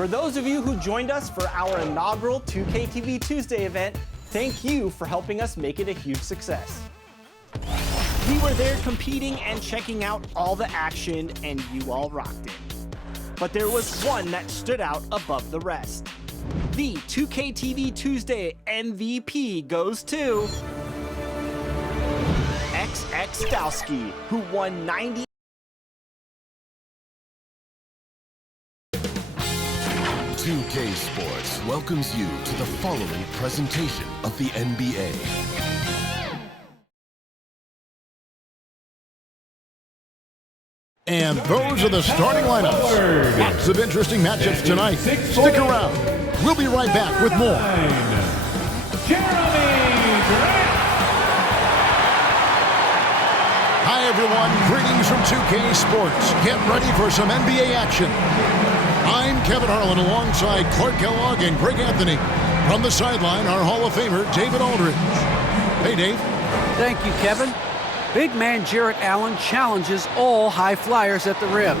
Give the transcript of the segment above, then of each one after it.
For those of you who joined us for our inaugural 2K TV Tuesday event, thank you for helping us make it a huge success. We were there competing and checking out all the action, and you all rocked it. But there was one that stood out above the rest. The 2K TV Tuesday MVP goes to XX Dowski, who won 90. 2K Sports welcomes you to the following presentation of the NBA. And those are the starting lineups. Lots of interesting matchups tonight. Stick around. We'll be right back with more. Hi, everyone. Greetings from 2K Sports. Get ready for some NBA action. I'm Kevin Harlan alongside Clark Kellogg and Greg Anthony. From the sideline, our Hall of Famer, David Aldridge. Hey, Dave. Thank you, Kevin. Big man Jarrett Allen challenges all high flyers at the rim.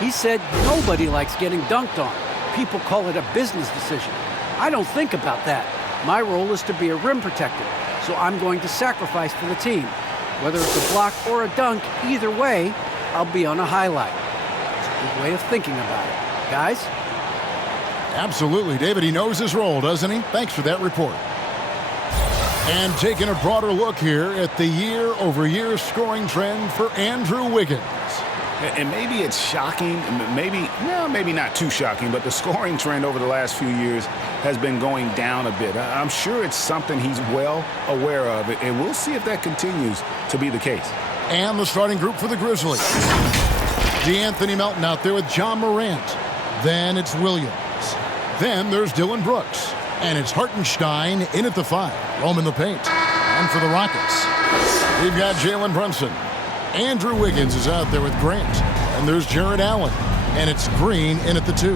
He said nobody likes getting dunked on. People call it a business decision. I don't think about that. My role is to be a rim protector, so I'm going to sacrifice for the team. Whether it's a block or a dunk, either way, I'll be on a highlight. It's a good way of thinking about it. Guys? Absolutely, David. He knows his role, doesn't he? Thanks for that report. And taking a broader look here at the year-over-year scoring trend for Andrew Wiggins. And maybe it's shocking, maybe not too shocking, but the scoring trend over the last few years has been going down a bit. I'm sure it's something he's well aware of, and we'll see if that continues to be the case. And the starting group for the Grizzlies. DeAnthony Melton out there with John Morant. Then it's Williams. Then there's Dylan Brooks. And it's Hartenstein in at the 5. Roaming the paint. And for the Rockets, we've got Jalen Brunson. Andrew Wiggins is out there with Grant. And there's Jarrett Allen. And it's Green in at the 2.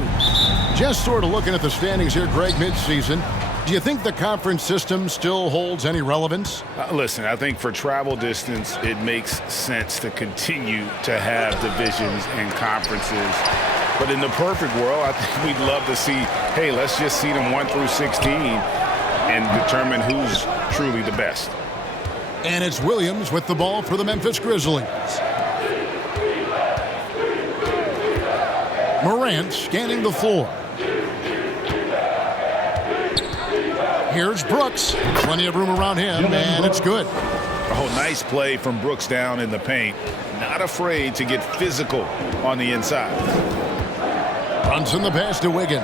Just sort of looking at the standings here, Greg, midseason. Do you think the conference system still holds any relevance? Listen, I think for travel distance, it makes sense to continue to have divisions and conferences. But in the perfect world, I think we'd love to see, hey, let's just see them 1 through 16 and determine who's truly the best. And it's Williams with the ball for the Memphis Grizzlies. Morant scanning the floor. Here's Brooks. Plenty of room around him, and it's good. Oh, nice play from Brooks down in the paint. Not afraid to get physical on the inside. Runs in the pass to Wiggins.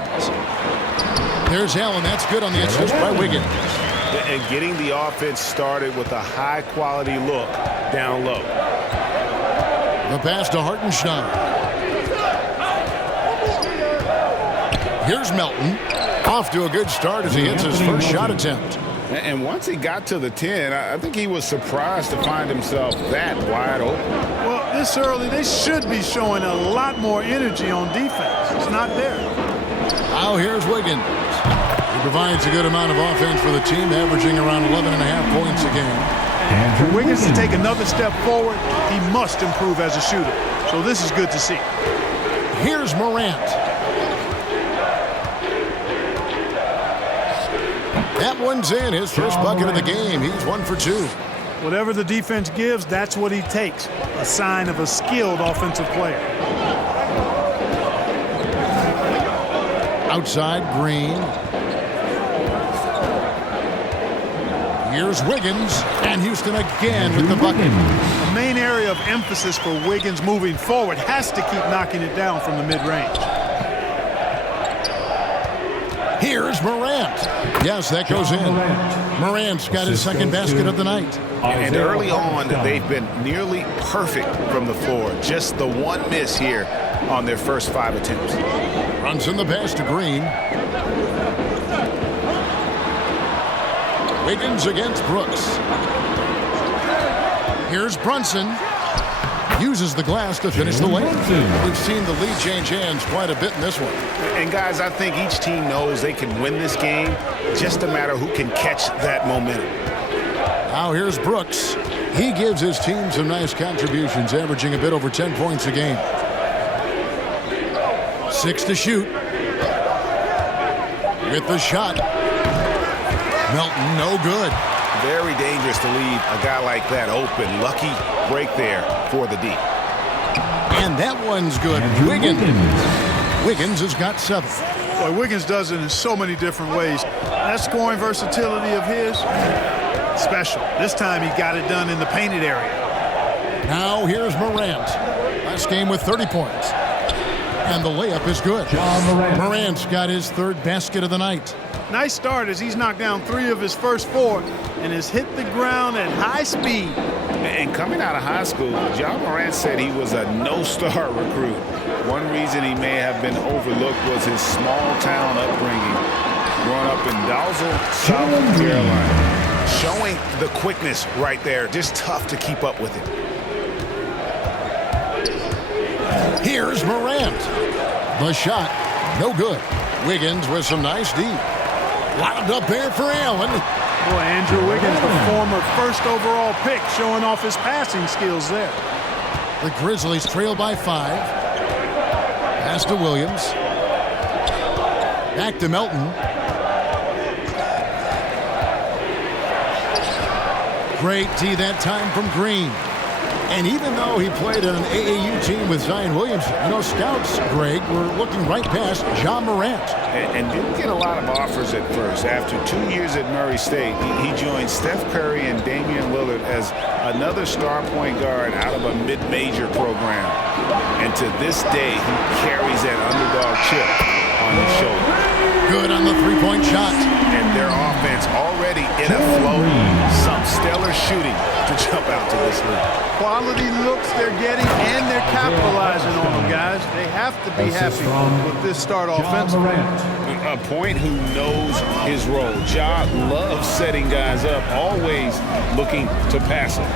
There's Allen. That's good on the assist by Wiggins. And getting the offense started with a high-quality look down low. The pass to Hartenstein. Here's Melton. Off to a good start as he hits his first shot attempt. And once he got to the 10, I think he was surprised to find himself that wide open. Well, this early, they should be showing a lot more energy on defense. It's not there. Now here's Wiggins. He provides a good amount of offense for the team, averaging around 11.5 points a game. And for Wiggins to take another step forward, he must improve as a shooter. So this is good to see. Here's Morant. That one's in, his first bucket of the game. He's 1 for 2. Whatever the defense gives, that's what he takes. A sign of a skilled offensive player. Outside, Green. Here's Wiggins, and Houston again with the bucket. The main area of emphasis for Wiggins moving forward has to keep knocking it down from the mid-range. Here's Morant. Yes, that goes in. Morant's got his second basket of the night. And early on, they've been nearly perfect from the floor. Just the one miss here on their first 5 attempts. Runs in the pass to Green. Wiggins against Brooks. Here's Brunson. Uses the glass to finish the layup. We've seen the lead change hands quite a bit in this one. And guys, I think each team knows they can win this game. Just a matter who can catch that momentum. Now here's Brooks. He gives his team some nice contributions, averaging a bit over 10 points a game. 6 to shoot. with the shot. Melton, no good. Very dangerous to leave a guy like that open. Lucky break there for the D. And that one's good. Wiggins has got 7. Boy, Wiggins does it in so many different ways. That scoring versatility of his, special. This time he got it done in the painted area. Now here's Morant. Last game with 30 points. And the layup is good. Morant's got his 3rd basket of the night. Nice start as he's knocked down 3 of his first 4 and has hit the ground at high speed. And coming out of high school, John Morant said he was a no-star recruit. One reason he may have been overlooked was his small-town upbringing. Growing up in Dalzell, South Carolina. Showing the quickness right there. Just tough to keep up with it. Here's Morant. The shot, no good. Wiggins with some nice D. Lobbed up there for Allen. Boy, Andrew Wiggins, the former 1st overall pick, showing off his passing skills there. The Grizzlies trail by 5. Pass to Williams. Back to Melton. Great D that time from Green. And even though he played on an AAU team with Zion Williamson, scouts, Greg, were looking right past John Morant. And didn't get a lot of offers at first. After 2 years at Murray State, he joined Steph Curry and Damian Lillard as another star point guard out of a mid-major program. And to this day, he carries that underdog chip on his shoulder. Good on the 3-point shot. And their offense already in a flow. Some stellar shooting to jump out to this league. Quality looks they're getting, and they're capitalizing on them, guys. They have to be happy with this start offensively. A point who knows his role. Ja loves setting guys up, always looking to pass it.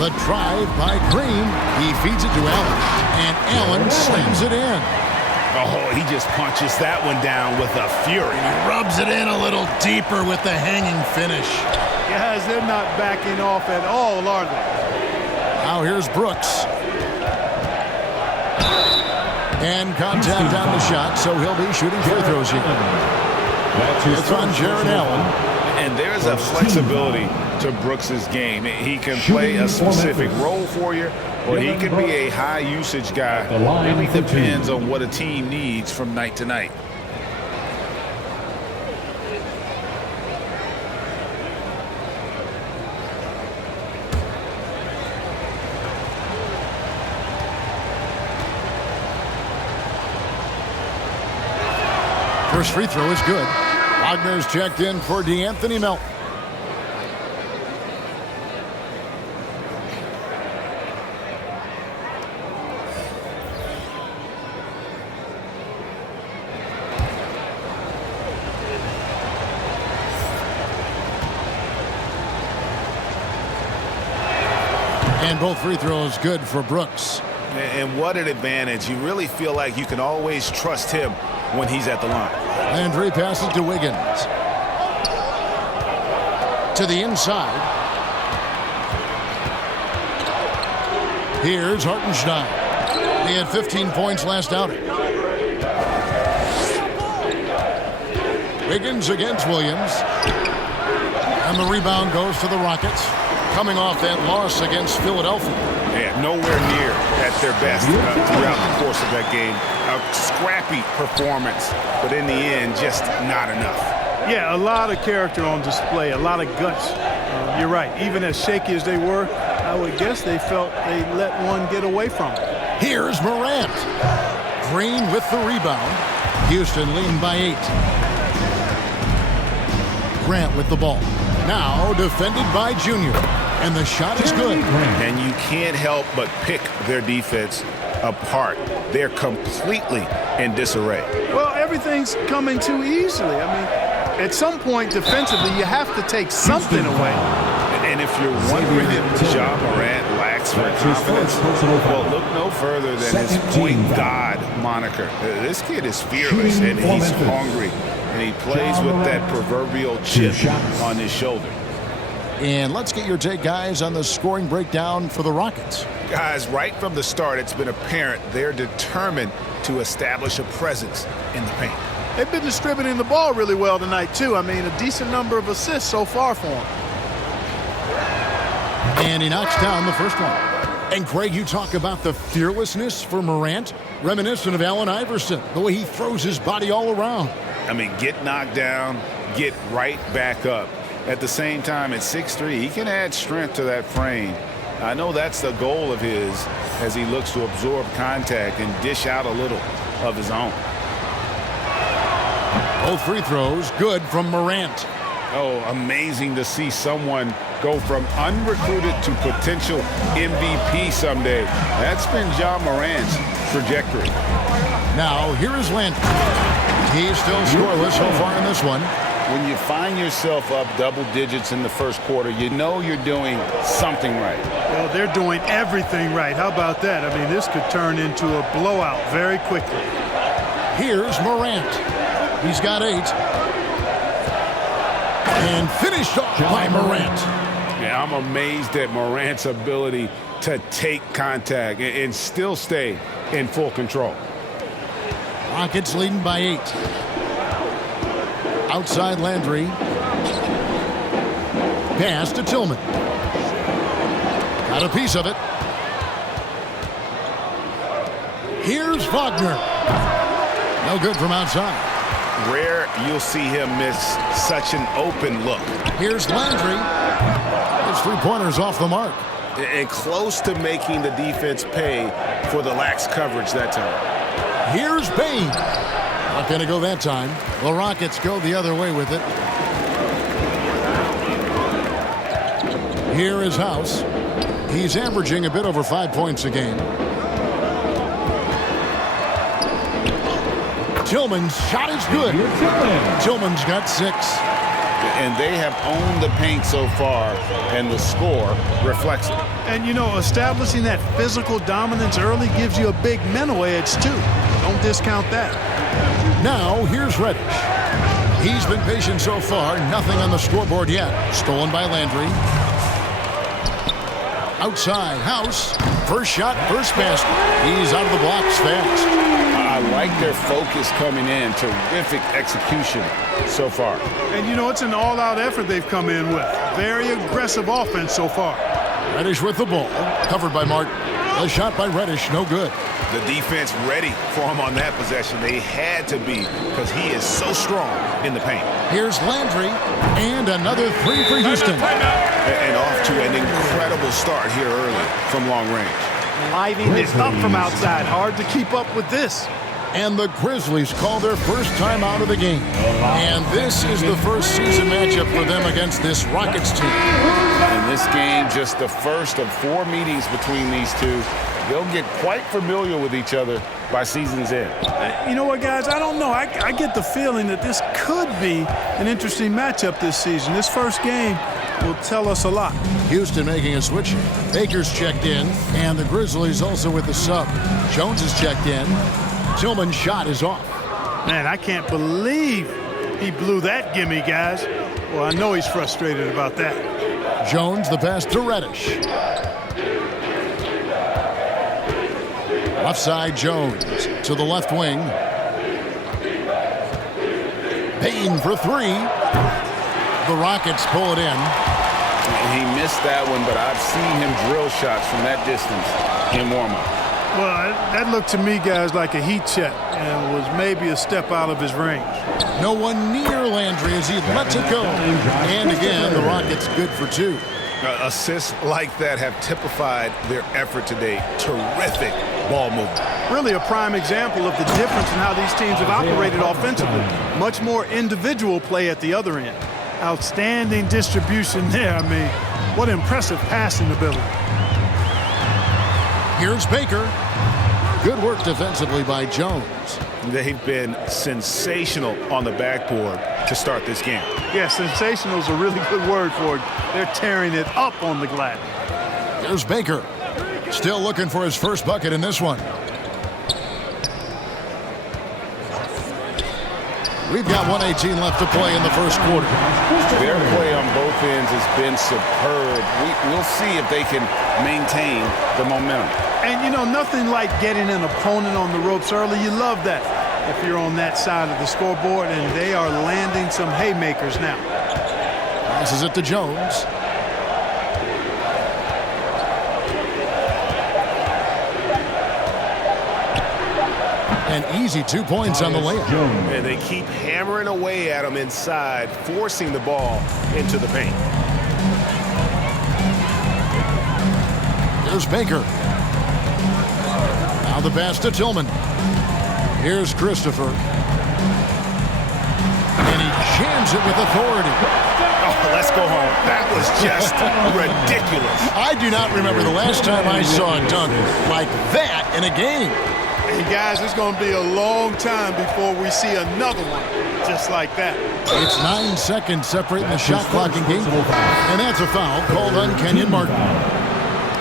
The drive by Green. He feeds it to Allen, and Allen slams it in. Oh, he just punches that one down with a fury. He rubs it in a little deeper with the hanging finish. Guys, they're not backing off at all, are they? Now here's Brooks. And contact on the shot, so he'll be shooting free throws here. It's on Jared Allen. And there's a flexibility to Brooks's game. He can play a specific role for you, or he can be a high-usage guy. It really depends on what a team needs from night to night. First free throw is good. Wagner's checked in for D'Anthony Melton. And both free throws good for Brooks. And what an advantage. You really feel like you can always trust him when he's at the line. Landry passes to Wiggins. To the inside. Here's Hartenstein. He had 15 points last outing. Wiggins against Williams. And the rebound goes to the Rockets, coming off that loss against Philadelphia. Yeah, nowhere near at their best throughout the course of that game. A scrappy performance, but in the end, just not enough. Yeah, a lot of character on display, a lot of guts. You're right. Even as shaky as they were, I would guess they felt they let one get away from them. Here's Morant. Green with the rebound. Houston leading by 8. Grant with the ball. Now defended by Junior. And the shot is good. And you can't help but pick their defense apart. They're completely in disarray. Well, everything's coming too easily. I mean, at some point defensively, you have to take something away. And if you're wondering if Ja Morant lacks for confidence, well, look no further than his point guard moniker. This kid is fearless, and he's hungry, and he plays with that proverbial chip on his shoulder. And let's get your take, guys, on the scoring breakdown for the Rockets. Guys, right from the start, it's been apparent they're determined to establish a presence in the paint. They've been distributing the ball really well tonight, too. I mean, a decent number of assists so far for them. And he knocks down the first one. And, Craig, you talk about the fearlessness for Morant, reminiscent of Allen Iverson, the way he throws his body all around. I mean, get knocked down, get right back up. At the same time, at 6'3", he can add strength to that frame. I know that's the goal of his as he looks to absorb contact and dish out a little of his own. Both free throws good from Morant. Oh, amazing to see someone go from unrecruited to potential MVP someday. That's been Ja Morant's trajectory. Now, here is Landry. He's still scoreless so far in this one. When you find yourself up double digits in the first quarter, you know you're doing something right. Well, they're doing everything right. How about that? I mean, this could turn into a blowout very quickly. Here's Morant. He's got 8. And finished off by Morant. Yeah, I'm amazed at Morant's ability to take contact and still stay in full control. Rockets leading by 8. Outside Landry. Pass to Tillman. Got a piece of it. Here's Wagner. No good from outside. Rare you'll see him miss such an open look. Here's Landry. His three-pointers off the mark. And close to making the defense pay for the lax coverage that time. Here's Bain. Not going to go that time. The Rockets go the other way with it. Here is House. He's averaging a bit over 5 points a game. Tillman's shot is good. Tillman's got 6. And they have owned the paint so far, and the score reflects it. And, you know, establishing that physical dominance early gives you a big mental edge, too. Don't discount that. Now, here's Reddish. He's been patient so far. Nothing on the scoreboard yet. Stolen by Landry. Outside, House. First shot, first basket. He's out of the blocks fast. I like their focus coming in. Terrific execution so far. And, you know, it's an all-out effort they've come in with. Very aggressive offense so far. Reddish with the ball. Covered by Martin. A shot by Reddish, no good. The defense ready for him on that possession. They had to be because he is so strong in the paint. Here's Landry. And another 3 for Houston. And off to an incredible start here early from long range. Lighting it up from outside. Hard to keep up with this. And the Grizzlies call their first time out of the game. And this is the first season matchup for them against this Rockets team. And this game, just the first of 4 meetings between these two. They'll get quite familiar with each other by season's end. You know what, guys? I don't know. I get the feeling that this could be an interesting matchup this season. This first game will tell us a lot. Houston making a switch. Baker's checked in. And the Grizzlies also with the sub. Jones is checked in. Tillman's shot is off. Man, I can't believe he blew that gimme, guys. Well, I know he's frustrated about that. Jones, the pass to Reddish. Left side, Jones to the left wing. Payne for 3. The Rockets pull it in. He missed that one, but I've seen him drill shots from that distance in warm-up. Well, that looked to me, guys, like a heat check and was maybe a step out of his range. No one near Landry as he lets it go. And again, the Rockets good for 2. Assists like that have typified their effort today. Terrific ball movement. Really a prime example of the difference in how these teams have operated offensively. Much more individual play at the other end. Outstanding distribution there. I mean, what impressive passing ability. Here's Baker. Good work defensively by Jones. They've been sensational on the backboard to start this game. Yeah, sensational is a really good word for it. They're tearing it up on the glass. There's Baker. Still looking for his first bucket in this one. We've got 1:18 left to play in the first quarter. Their play on both ends has been superb. We'll see if they can maintain the momentum. And, you know, nothing like getting an opponent on the ropes early. You love that. if you're on that side of the scoreboard, and they are landing some haymakers now. Passes it to Jones. An easy 2 points on the layup. And they keep hammering away at him inside, forcing the ball into the paint. Here's Baker. Now the pass to Tillman. Here's Christopher. And he jams it with authority. Oh, let's go home. That was just ridiculous. I do not remember the last time I saw a dunk like that in a game. And guys, it's going to be a long time before we see another one just like that. It's 9 seconds separating the shot clock and game. And that's a foul called on Kenyon Martin.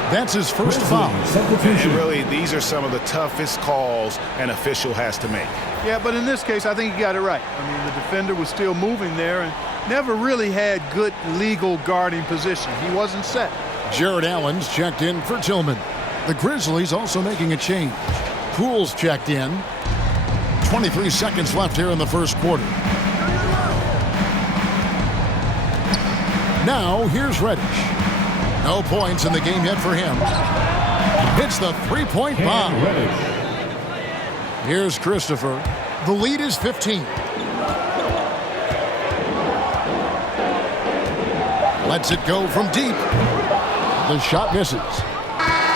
That's his first foul. And really, these are some of the toughest calls an official has to make. Yeah, but in this case, I think he got it right. I mean, the defender was still moving there and never really had good legal guarding position. He wasn't set. Jared Allen's checked in for Tillman. The Grizzlies also making a change. Poole's checked in. 23 seconds left here in the first quarter. Now, here's Reddish. No points in the game yet for him. Hits the three-point bomb. Here's Christopher. The lead is 15. Lets it go from deep. The shot misses.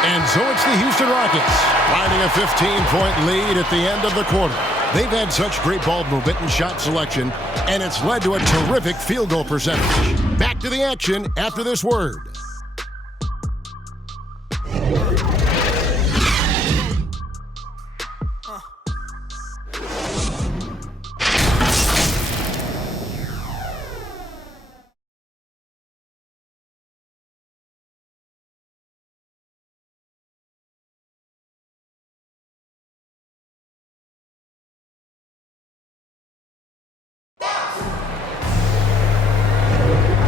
And so it's the Houston Rockets riding a 15-point lead at the end of the quarter. They've had such great ball movement and shot selection, and it's led to a terrific field goal percentage. Back to the action after this word.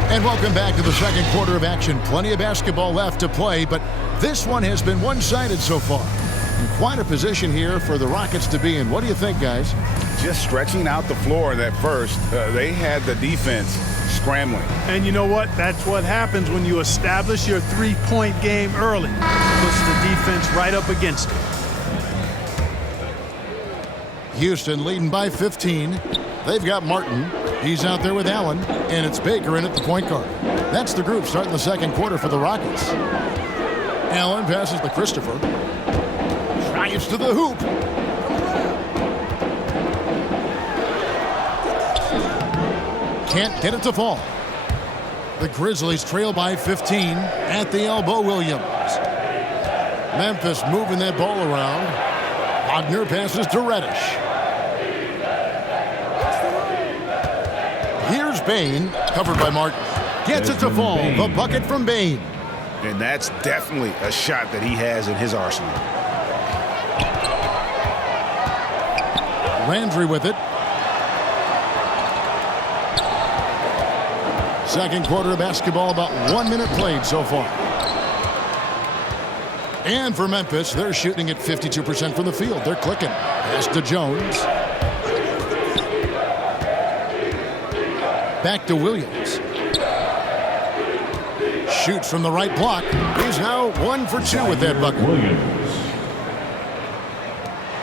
And welcome back to the second quarter of action. Plenty of basketball left to play, but this one has been one-sided so far. And quite a position here for the Rockets to be in. What do you think, guys? Just stretching out the floor in that first. They had the defense scrambling. And you know what? That's what happens when you establish your three-point game early. Puts the defense right up against it. Houston leading by 15. They've got Martin. He's out there with Allen, and it's Baker in at the point guard. That's the group starting the second quarter for the Rockets. Allen passes to Christopher. Drives to the hoop. Can't get it to fall. The Grizzlies trail by 15 at the elbow. Williams. Memphis moving that ball around. Wagner passes to Reddish. Here's Bain, covered by Martin. Gets it to fall. The bucket from Bain. And that's definitely a shot that he has in his arsenal. Landry with it. Second quarter of basketball, about 1 minute played so far. And for Memphis, they're shooting at 52% from the field. They're clicking. Pass to Jones. Back to Williams. Shoots from the right block. He's now 1 for 2 with that bucket.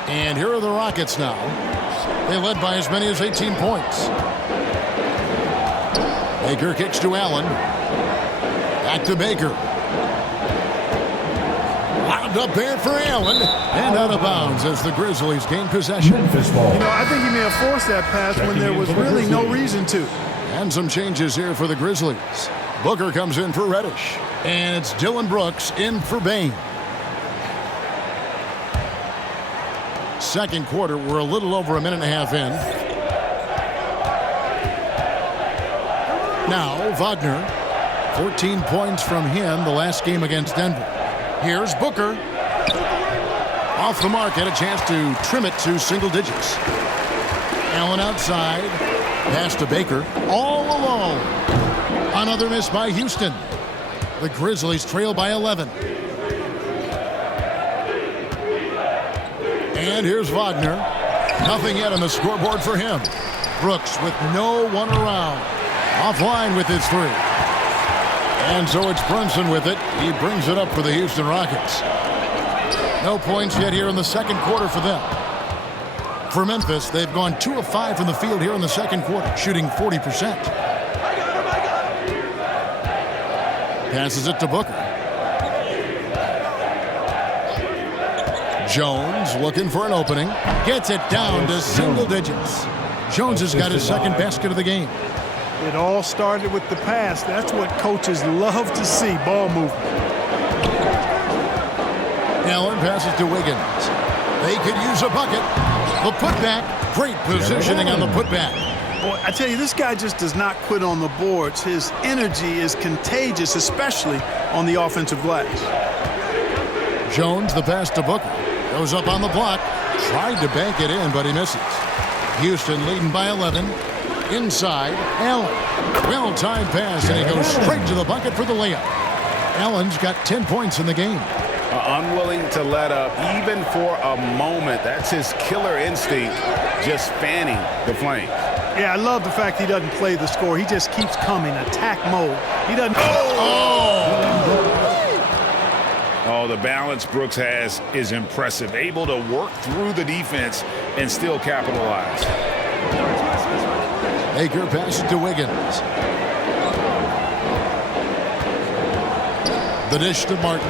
And here are the Rockets now. They led by as many as 18 points. Baker kicks to Allen. Back to Baker. Wound up there for Allen. And out of bounds as the Grizzlies gain possession. You know, I think he may have forced that pass when there was really no reason to. And some changes here for the Grizzlies. Booker comes in for Reddish. And it's Dylan Brooks in for Bain. Second quarter, we're a little over a minute and a half in. Now, Wagner. 14 points from him the last game against Denver. Here's Booker. Off the mark, had a chance to trim it to single digits. Allen outside. Pass to Baker. All alone. Another miss by Houston. The Grizzlies trail by 11. And here's Wagner. Nothing yet on the scoreboard for him. Brooks with no one around. Offline with his three. And so it's Brunson with it. He brings it up for the Houston Rockets. No points yet here in the second quarter for them. For Memphis, they've gone 2 of 5 from the field here in the second quarter, shooting 40%. Passes it to Booker. Jones looking for an opening. Gets it down to single digits. Jones has got his second basket of the game. It all started with the pass. That's what coaches love to see, ball movement. Allen passes to Wiggins. They could use a bucket. The putback. Great positioning on the putback. Boy, I tell you, this guy just does not quit on the boards. His energy is contagious, especially on the offensive glass. Jones, the pass to Booker. Goes up on the block. Tried to bank it in, but he misses. Houston leading by 11. Inside, Allen. Well-timed pass, and he goes straight to the bucket for the layup. Allen's got 10 points in the game. Unwilling to let up, even for a moment. That's his killer instinct, just fanning the flames. Yeah, I love the fact he doesn't play the score. He just keeps coming, attack mode. He doesn't... Oh, the balance Brooks has is impressive. Able to work through the defense and still capitalize. Baker passes to Wiggins. The dish to Martin.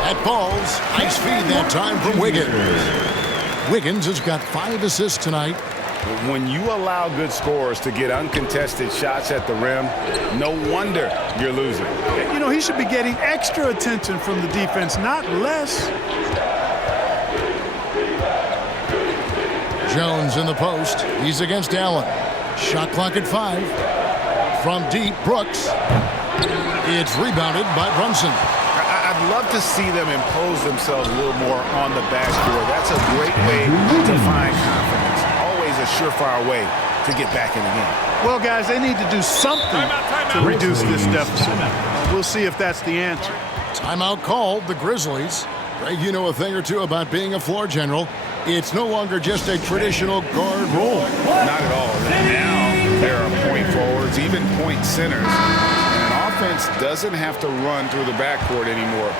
That falls. Nice feed that time from Wiggins. Wiggins has got 5 assists tonight. When you allow good scorers to get uncontested shots at the rim, no wonder you're losing. You know, he should be getting extra attention from the defense, not less. Jones in the post. He's against Allen. Shot clock at 5. From deep, Brooks. It's rebounded by Brunson. I'd love to see them impose themselves a little more on the backboard. That's a great way to find confidence. Always a surefire way to get back in the game. Well, guys, they need to do something to reduce this deficit. We'll see if that's the answer. Timeout called, the Grizzlies. Greg, you know a thing or two about being a floor general. It's no longer just a traditional guard role. Not at all. Now there are point forwards, even point centers. And offense doesn't have to run through the backcourt anymore.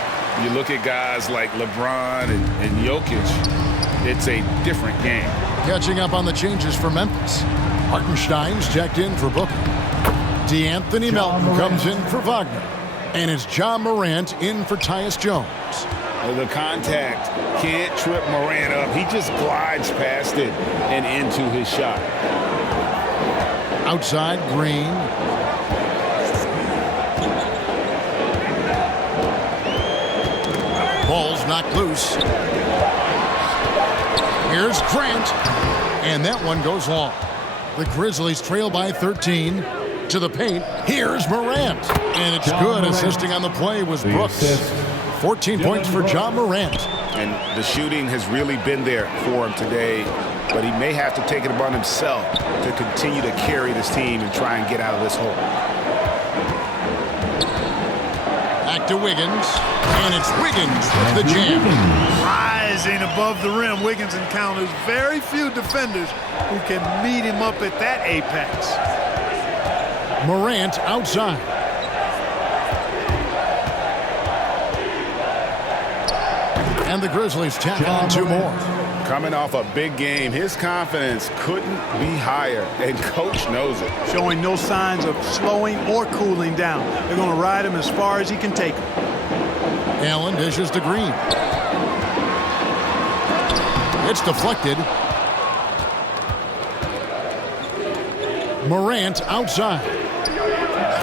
You look at guys like LeBron and Jokic, it's a different game. Catching up on the changes for Memphis. Hartenstein's checked in for Booker. DeAnthony Melton comes in for Wagner. And it's John Morant in for Tyus Jones. The contact can't trip Morant up. He just glides past it and into his shot. Outside, Green. Ball's knocked loose. Here's Grant. And that one goes long. The Grizzlies trail by 13. To the paint. Here's Morant. And it's good. Assisting on the play was Brooks. 14 points for John Morant. And the shooting has really been there for him today, but he may have to take it upon himself to continue to carry this team and try and get out of this hole. Back to Wiggins, and it's Wiggins with the jam. Rising above the rim, Wiggins encounters very few defenders who can meet him up at that apex. Morant outside. And the Grizzlies tack on 2 more. Coming off a big game, his confidence couldn't be higher, and coach knows it. Showing no signs of slowing or cooling down. They're going to ride him as far as he can take him. Allen dishes to Green. It's deflected. Morant outside.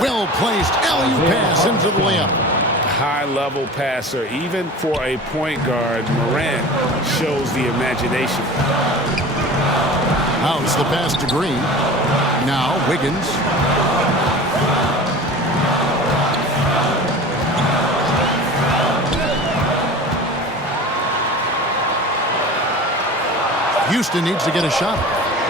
Well-placed alley-oop pass into the layup. High-level passer, even for a point guard. Morant shows the imagination. House the pass to Green. Now Wiggins. Houston needs to get a shot.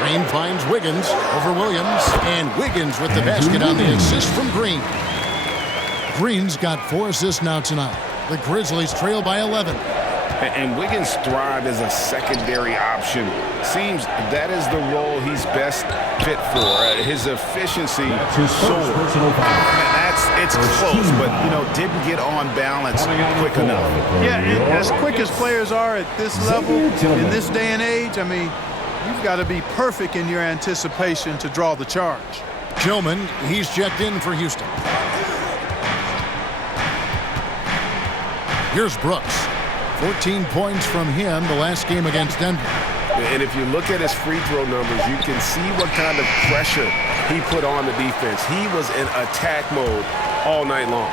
Green finds Wiggins over Williams. And Wiggins with the basket on the assist from Green. Green's got 4 assists now tonight. The Grizzlies trail by 11. And Wiggins thrived as a secondary option. Seems that is the role he's best fit for. His efficiency soared. It's close, but, didn't get on balance quick enough. Yeah, as quick as players are at this level, in this day and age, I mean, you've got to be perfect in your anticipation to draw the charge. Tillman, he's checked in for Houston. Here's Brooks. 14 points from him the last game against Denver. And if you look at his free throw numbers, you can see what kind of pressure he put on the defense. He was in attack mode all night long.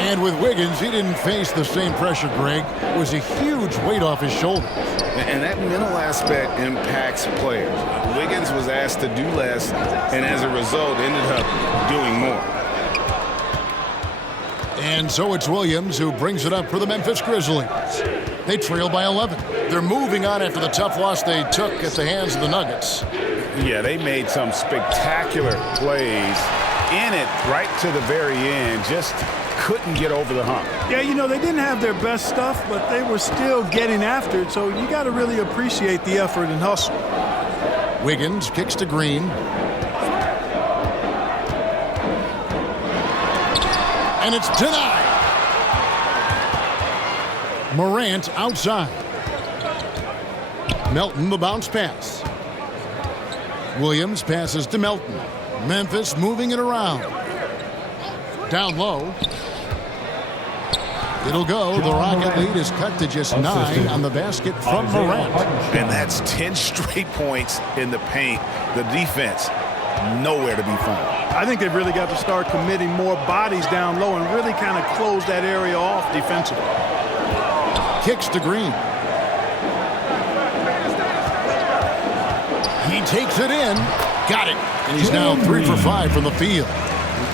And with Wiggins, he didn't face the same pressure, Greg. It was a huge weight off his shoulders. And that mental aspect impacts players. Wiggins was asked to do less, and as a result, ended up doing more. And so it's Williams who brings it up for the Memphis Grizzlies. They trail by 11. They're moving on after the tough loss they took at the hands of the Nuggets. Yeah, they made some spectacular plays in it right to the very end. Just couldn't get over the hump. Yeah, they didn't have their best stuff, but they were still getting after it, so you got to really appreciate the effort and hustle. Wiggins kicks to Green. And it's denied. Morant outside. Melton the bounce pass. Williams passes to Melton. Memphis moving it around. Down low. It'll go. The Rocket lead is cut to just 9 on the basket from Morant. And that's 10 straight points in the paint. The defense, nowhere to be found. I think they've really got to start committing more bodies down low and really kind of close that area off defensively. Kicks to Green. He takes it in. Got it. And he's now 3 for 5 from the field.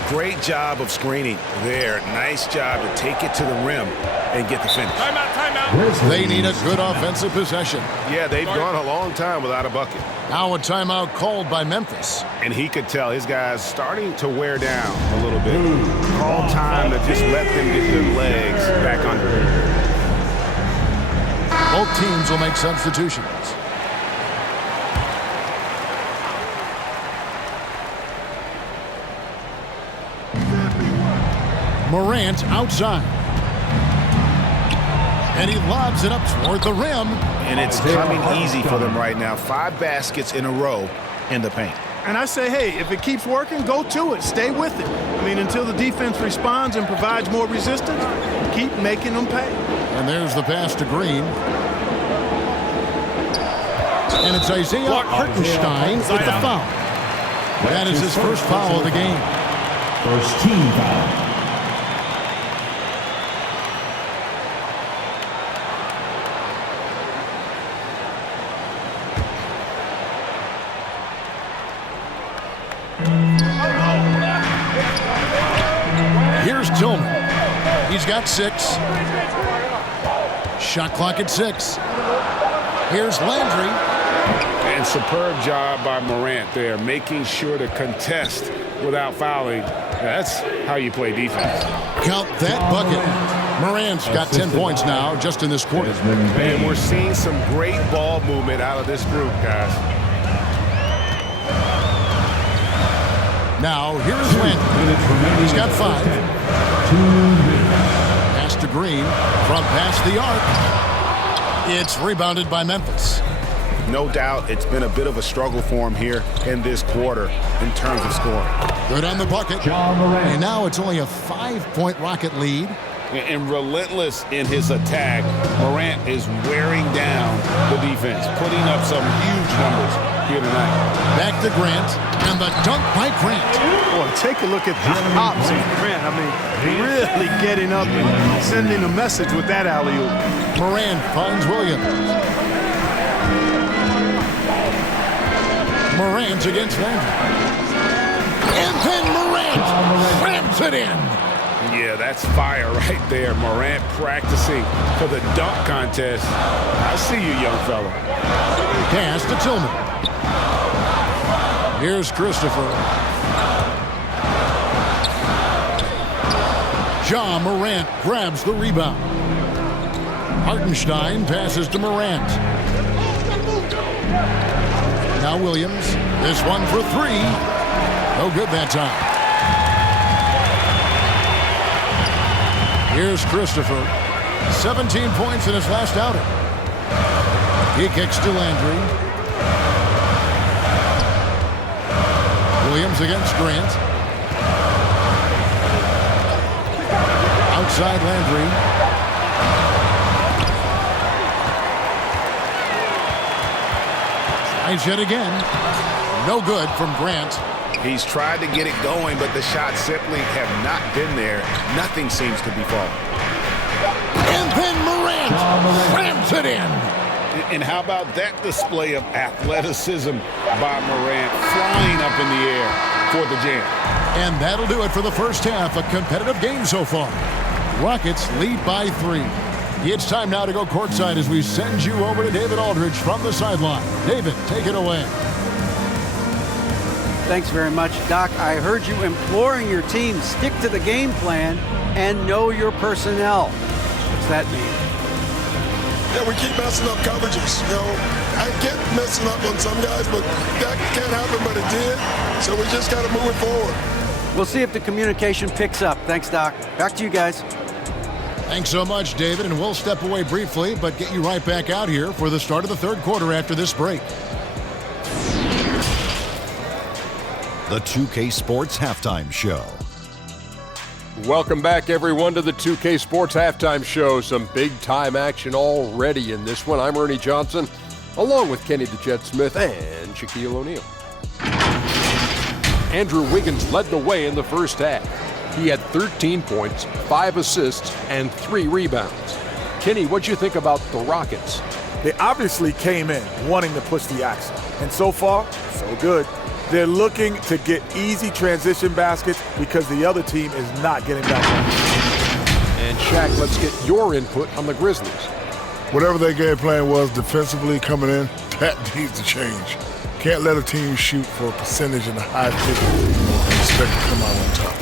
Great job of screening there. Nice job to take it to the rim and get the finish. Timeout. They need a good offensive possession. Yeah, they've gone a long time without a bucket. Now a timeout called by Memphis. And he could tell his guys starting to wear down a little bit. Call time to just let them get their legs back under them. Both teams will make substitutions. Morant outside. And he lobs it up toward the rim. And it's coming easy for them right now. 5 baskets in a row in the paint. And I say, hey, if it keeps working, go to it. Stay with it. I mean, until the defense responds and provides more resistance, keep making them pay. And there's the pass to Green. And it's Isaiah Hartenstein with the foul. That is his first foul of the game. First team foul. Here's Tillman. He's got 6. Shot clock at 6. Here's Landry. And superb job by Morant there, making sure to contest without fouling. That's how you play defense. Count that bucket. Morant's got 10 points now just in this quarter. And we're seeing some great ball movement out of this group, guys. Now, here's Landry. He's got 5. Pass to Green from past the arc. It's rebounded by Memphis. No doubt it's been a bit of a struggle for him here in this quarter in terms of scoring. Good on the bucket. And now it's only a 5-point Rocket lead. And relentless in his attack, Morant is wearing down the defense, putting up some huge numbers here tonight. Back to Grant, and the dunk by Grant. Boy, take a look at the hops of Grant. I mean, really getting up and sending a message with that alley-oop. Morant finds Williams. Morant against Landry. And then Morant rams it in. Yeah, that's fire right there. Morant practicing for the dunk contest. I see you, young fella. Pass to Tillman. Here's Christopher. Ja Morant grabs the rebound. Hartenstein passes to Morant. Now Williams. This one for three. No good that time. Here's Christopher. 17 points in his last outing. He kicks to Landry. Williams against Grant. Outside Landry. Tries yet again. No good from Grant. He's tried to get it going, but the shots simply have not been there. Nothing seems to be falling. And then Morant slams it in. And how about that display of athleticism by Morant, flying up in the air for the jam. And that'll do it for the first half. A competitive game so far. Rockets lead by 3. It's time now to go courtside as we send you over to David Aldridge from the sideline. David, take it away. Thanks very much, Doc. I heard you imploring your team stick to the game plan and know your personnel. What's that mean? Yeah, we keep messing up coverages. You know, I get messing up on some guys, but that can't happen, but it did. So we just got to move it forward. We'll see if the communication picks up. Thanks, Doc. Back to you guys. Thanks so much, David, and we'll step away briefly, but get you right back out here for the start of the third quarter after this break. The 2K Sports Halftime Show. Welcome back, everyone, to the 2K Sports Halftime Show. Some big-time action already in this one. I'm Ernie Johnson, along with Kenny the Jet Smith and Shaquille O'Neal. Andrew Wiggins led the way in the first half. He had 13 points, 5 assists, and 3 rebounds. Kenny, what'd you think about the Rockets? They obviously came in wanting to push the action. And so far, so good. They're looking to get easy transition baskets because the other team is not getting back on. And Shaq, let's get your input on the Grizzlies. Whatever their game plan was defensively coming in, that needs to change. Can't let a team shoot for a percentage in the high 50s and expect to come out on top.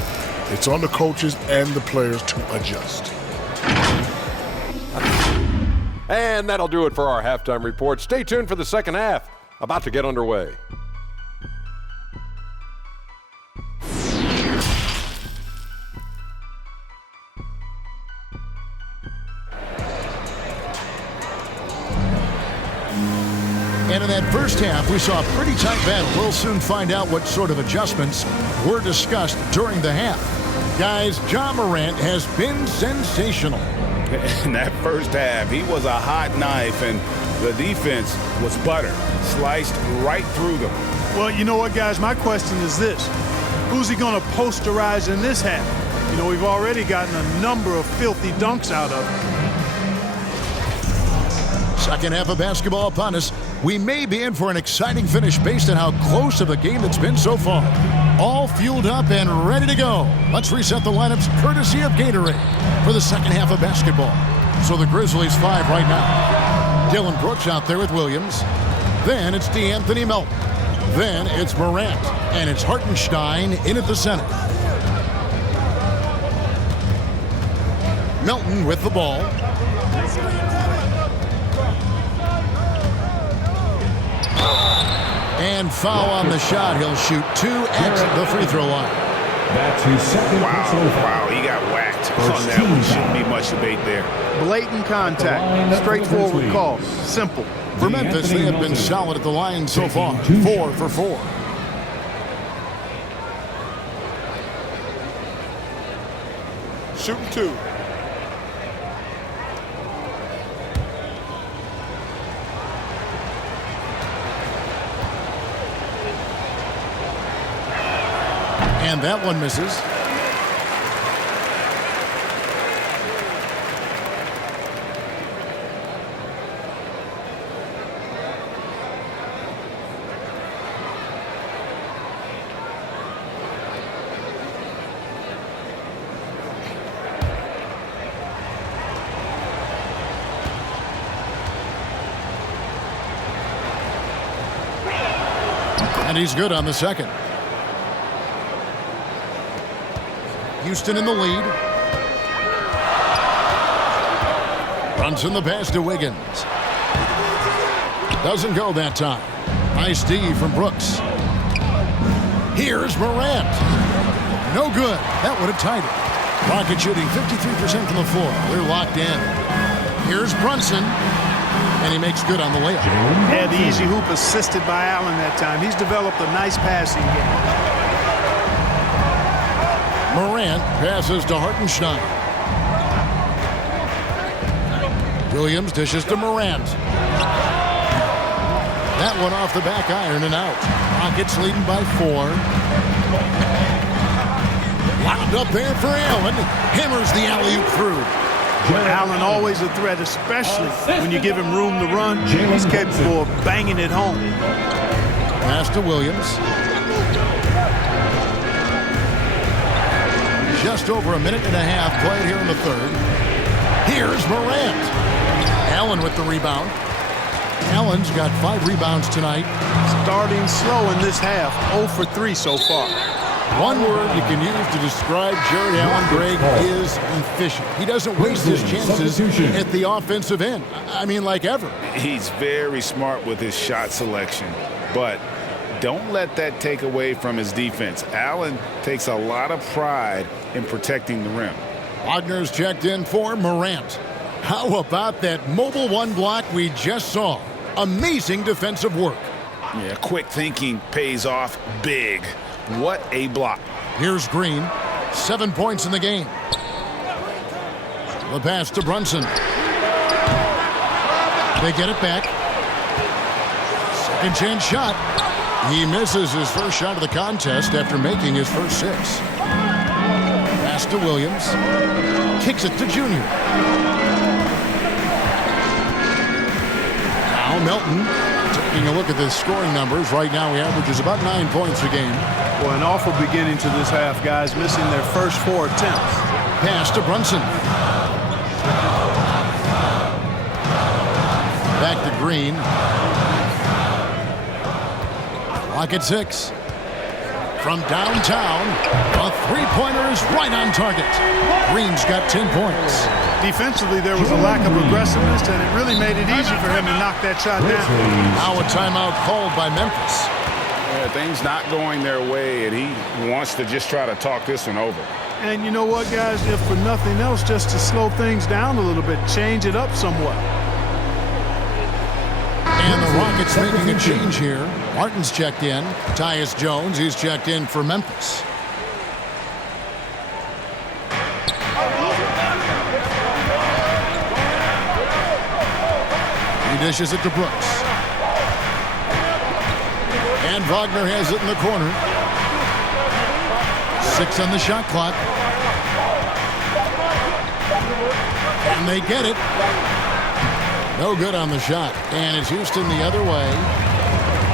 It's on the coaches and the players to adjust. And that'll do it for our halftime report. Stay tuned for the second half, about to get underway. And in that first half, we saw a pretty tight battle. We'll soon find out what sort of adjustments were discussed during the half. Guys, Ja Morant has been sensational. In that first half, he was a hot knife, and the defense was butter, sliced right through them. Well, you know what, guys? My question is this. Who's he going to posterize in this half? You know, we've already gotten a number of filthy dunks out of him. Second half of basketball upon us. We may be in for an exciting finish based on how close of a game it's been so far. All fueled up and ready to go. Let's reset the lineups courtesy of Gatorade for the second half of basketball. So the Grizzlies 5 right now. Dylan Brooks out there with Williams. Then it's DeAnthony Melton. Then it's Morant. And it's Hartenstein in at the center. Melton with the ball. And foul on the shot. He'll shoot 2 at the free throw line. That's his second personal foul. Wow, he got whacked on that one. Shouldn't be much debate there. Blatant contact. Straightforward call. Simple. For Memphis, they have been solid at the line so far. 4 for 4. Shooting 2. And that one misses. And he's good on the second. Houston in the lead. Brunson the pass to Wiggins. Doesn't go that time. Nice D from Brooks. Here's Morant. No good. That would have tied it. Rockets shooting 53% from the floor. They're locked in. Here's Brunson. And he makes good on the layup. Yeah, the easy hoop assisted by Allen that time. He's developed a nice passing game. Morant passes to Hartenstein. Williams dishes to Morant. That one off the back iron and out. Rockets leading by 4. Locked up there for Allen. Hammers the alley-oop through. Allen always a threat, especially when you give him room to run. He's capable of banging it home. Pass to Williams. Just over a minute and a half played here in the third. Here's Morant. Allen with the rebound. Allen's got 5 rebounds tonight. Starting slow in this half, 0 for 3 so far. One word you can use to describe Jared Allen, Greg, is efficient. He doesn't waste his chances at the offensive end. I mean, like ever. He's very smart with his shot selection, but don't let that take away from his defense. Allen takes a lot of pride in protecting the rim. Wagner's checked in for Morant. How about that mobile one block we just saw? Amazing defensive work. Yeah, quick thinking pays off big. What a block. Here's Green. 7 points in the game. The pass to Brunson. They get it back. Second chance shot. He misses his first shot of the contest after making his first 6. Pass to Williams. Kicks it to Junior. Now Melton. Taking a look at the scoring numbers. Right now he averages about 9 points a game. Well, an awful beginning to this half, guys, missing their first 4 attempts. Pass to Brunson. Back to Green. Clock at 6. From downtown, a three-pointer is right on target. Green's got 10 points. Defensively, there was a lack of aggressiveness, and it really made it easy for him to knock that shot down. Now a timeout called by Memphis. Yeah, things not going their way, and he wants to just try to talk this one over. And you know what, guys? If for nothing else, just to slow things down a little bit, change it up somewhat. And the Rockets making a change here. Martin's checked in. Tyus Jones, he's checked in for Memphis. He dishes it to Brooks. And Wagner has it in the corner. 6 on the shot clock. And they get it. No good on the shot. And it's Houston the other way.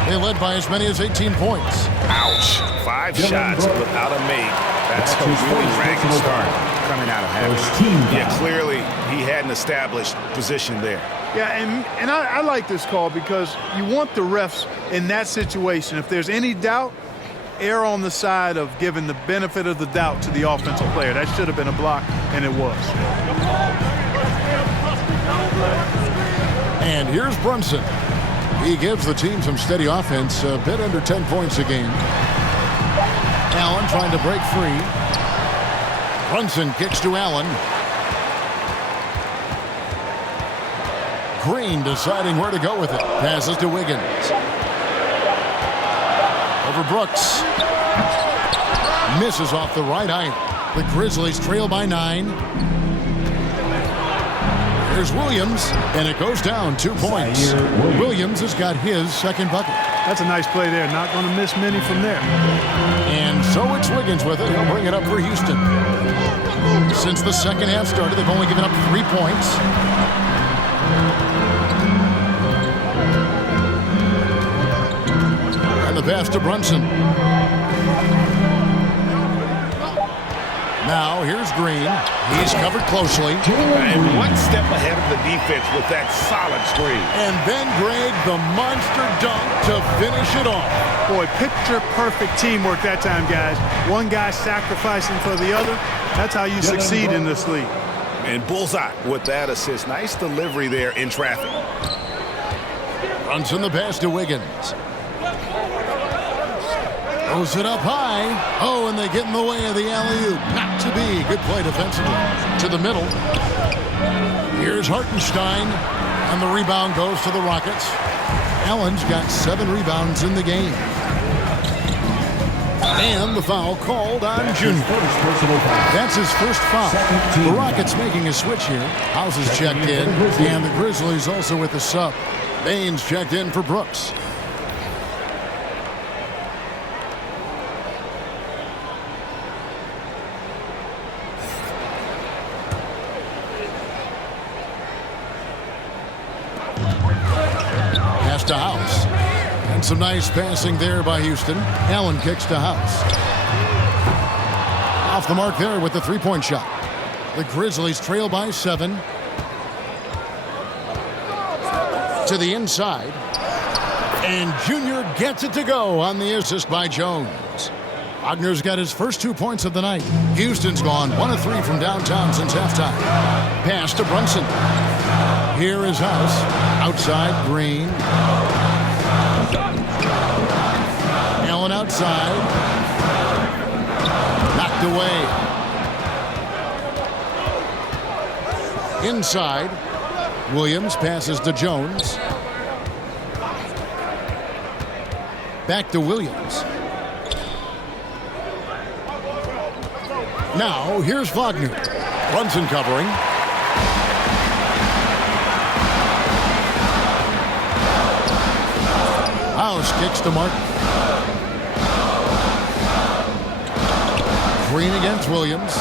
They led by as many as 18 points. Ouch. 5 shots without a make. That's a really ragged start coming out of half. Yeah, clearly he had an established position there. Yeah, and I like this call because you want the refs in that situation. If there's any doubt, err on the side of giving the benefit of the doubt to the offensive player. That should have been a block, and it was. And here's Brunson. He gives the team some steady offense, a bit under 10 points a game. Allen trying to break free. Brunson kicks to Allen. Green deciding where to go with it. Passes to Wiggins. Over Brooks. Misses off the right iron. The Grizzlies trail by 9. There's Williams, and it goes down 2 points. Williams has got his second bucket. That's a nice play there. Not going to miss many from there. And so it's Wiggins with it. He'll bring it up for Houston. Since the second half started, they've only given up 3 points. And the pass to Brunson. Now here's Green. He's covered closely. And 1 step ahead of the defense with that solid screen. And then Greg, the monster dunk to finish it off. Boy, picture-perfect teamwork that time, guys. One guy sacrificing for the other. That's how you succeed in this league. And bullseye with that assist. Nice delivery there in traffic. Brunson the pass to Wiggins. Throws it up high. Oh, and they get in the way of the alley-oop. Not to be. Good play defensively. To the middle. Here's Hartenstein. And the rebound goes to the Rockets. Allen's got 7 rebounds in the game. And the foul called on Junior. That's his first foul. The Rockets making a switch here. House is checked in. And the Grizzlies also with the sub. Baines checked in for Brooks. Pass to House. And some nice passing there by Houston. Allen kicks to House. Off the mark there with the three-point shot. The Grizzlies trail by 7. To the inside. And Junior gets it to go on the assist by Jones. Wagner's got his first 2 points of the night. Houston's gone 1 of 3 from downtown since halftime. Pass to Brunson. Here is House. Outside, Green. Allen outside. Knocked away. Inside. Williams passes to Jones. Back to Williams. Now, here's Wagner. Brunson covering. House kicks to Martin. Green against Williams.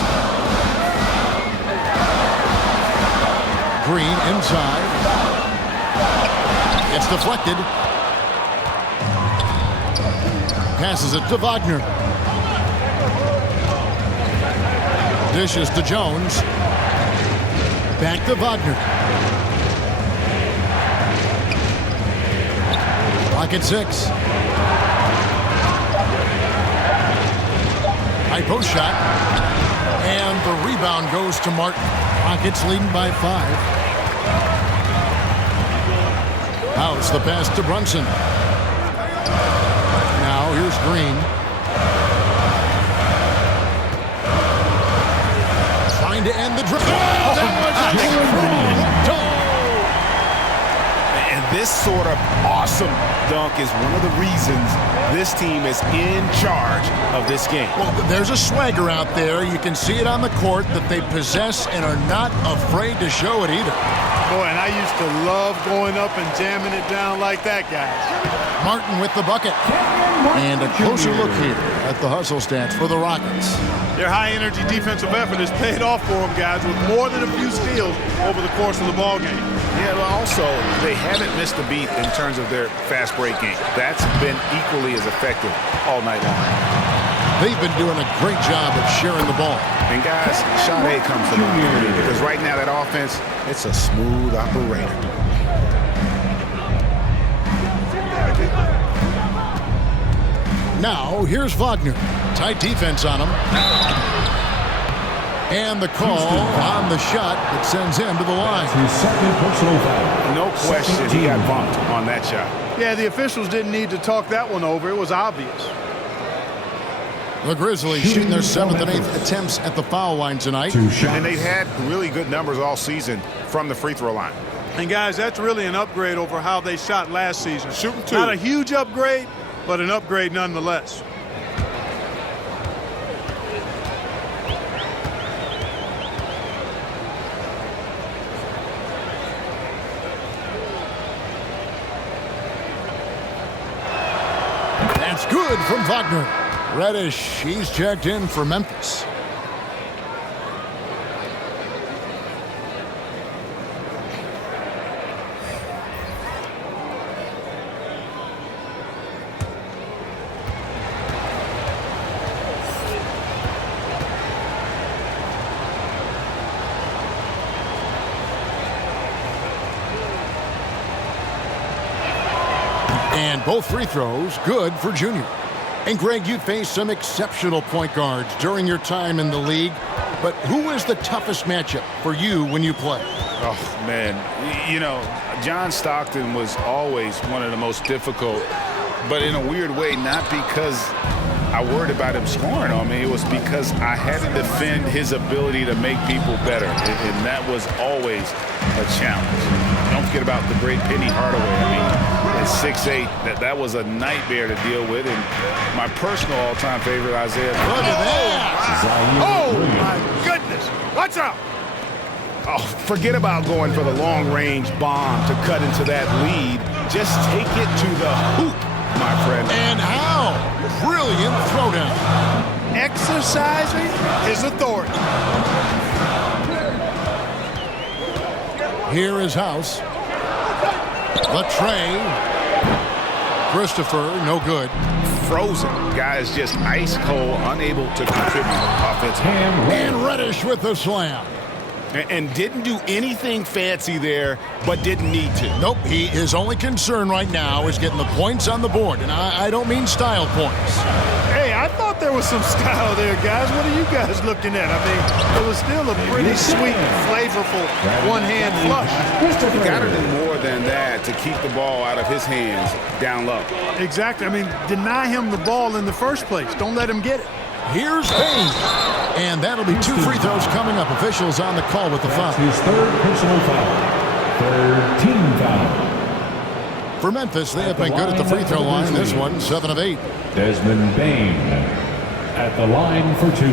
Green inside. It's deflected. Passes it to Wagner. Dishes to Jones. Back to Wagner. Clock at 6. High post shot. And the rebound goes to Martin. Rockets leading by 5. House the pass to Brunson. Now here's Green. Trying to end the drive. And this sort of awesome dunk is one of the reasons this team is in charge of this game. Well, there's a swagger out there. You can see it on the court that they possess and are not afraid to show it either. Boy, and I used to love going up and jamming it down like that, guys. Martin with the bucket. And a closer look here at the hustle stats for the Rockets. Their high-energy defensive effort has paid off for them, guys, with more than a few steals over the course of the ball game. Yeah, but also, they haven't missed a beat in terms of their fast break game. That's been equally as effective all night long. They've been doing a great job of sharing the ball. And guys, shot A comes from the because right now that offense, it's a smooth operator. Now, here's Wagner. Tight defense on him. And the call on the shot that sends him to the line. No question he got bumped on that shot. Yeah, the officials didn't need to talk that one over. It was obvious. The Grizzlies shooting their 7th and 8th attempts at the foul line tonight. And they've had really good numbers all season from the free throw line. And guys, that's really an upgrade over how they shot last season. Shooting 2. Not a huge upgrade, but an upgrade nonetheless. That's good from Wagner. Reddish, he's checked in for Memphis. And both free throws good for Junior. And Greg, you faced some exceptional point guards during your time in the league. But who is the toughest matchup for you when you play? Oh, man. You know, John Stockton was always one of the most difficult, but in a weird way, not because I worried about him scoring on me. It was because I had to defend his ability to make people better, and that was always a challenge. Don't forget about the great Penny Hardaway. I mean, at 6'8", that was a nightmare to deal with, and my personal all-time favorite, Isaiah. Look at that! Oh, my goodness. Watch out. Oh, forget about going for the long-range bomb to cut into that lead. Just take it to the hoop, my friend. And how? Brilliant throwdown. Exercising his authority. Here is House. The tray. Christopher, no good. Frozen. Guys just ice cold, unable to contribute offensively. And Reddish with the slam. And didn't do anything fancy there, but didn't need to. Nope, his only concern right now is getting the points on the board. And I don't mean style points. Hey, I thought there was some style there, guys. What are you guys looking at? I mean, it was still a pretty sweet, flavorful one-hand flush. You got to do more than that to keep the ball out of his hands down low. Exactly. I mean, deny him the ball in the first place. Don't let him get it. Here's Payne. And that'll be 2 free throws coming up. Officials on the call with the foul. His third personal foul. Third team foul. For Memphis, they have been good at the free throw line. This one, 7 of 8. Desmond Bain at the line for 2.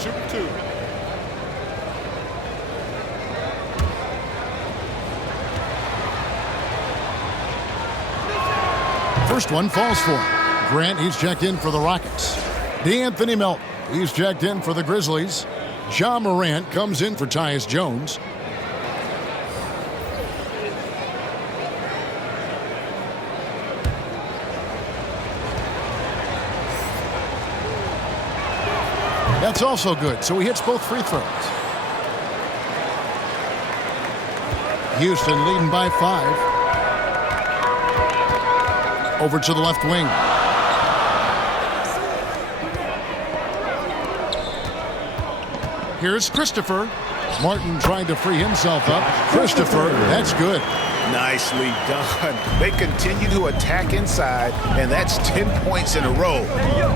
Shoot 2. First one falls for him. Grant, he's checked in for the Rockets. DeAnthony Melton, he's checked in for the Grizzlies. Ja Morant comes in for Tyus Jones. That's also good, so he hits both free throws. Houston leading by 5. Over to the left wing. Here's Christopher. Martin trying to free himself up. Christopher, that's good. Nicely done. They continue to attack inside, and that's 10 points in a row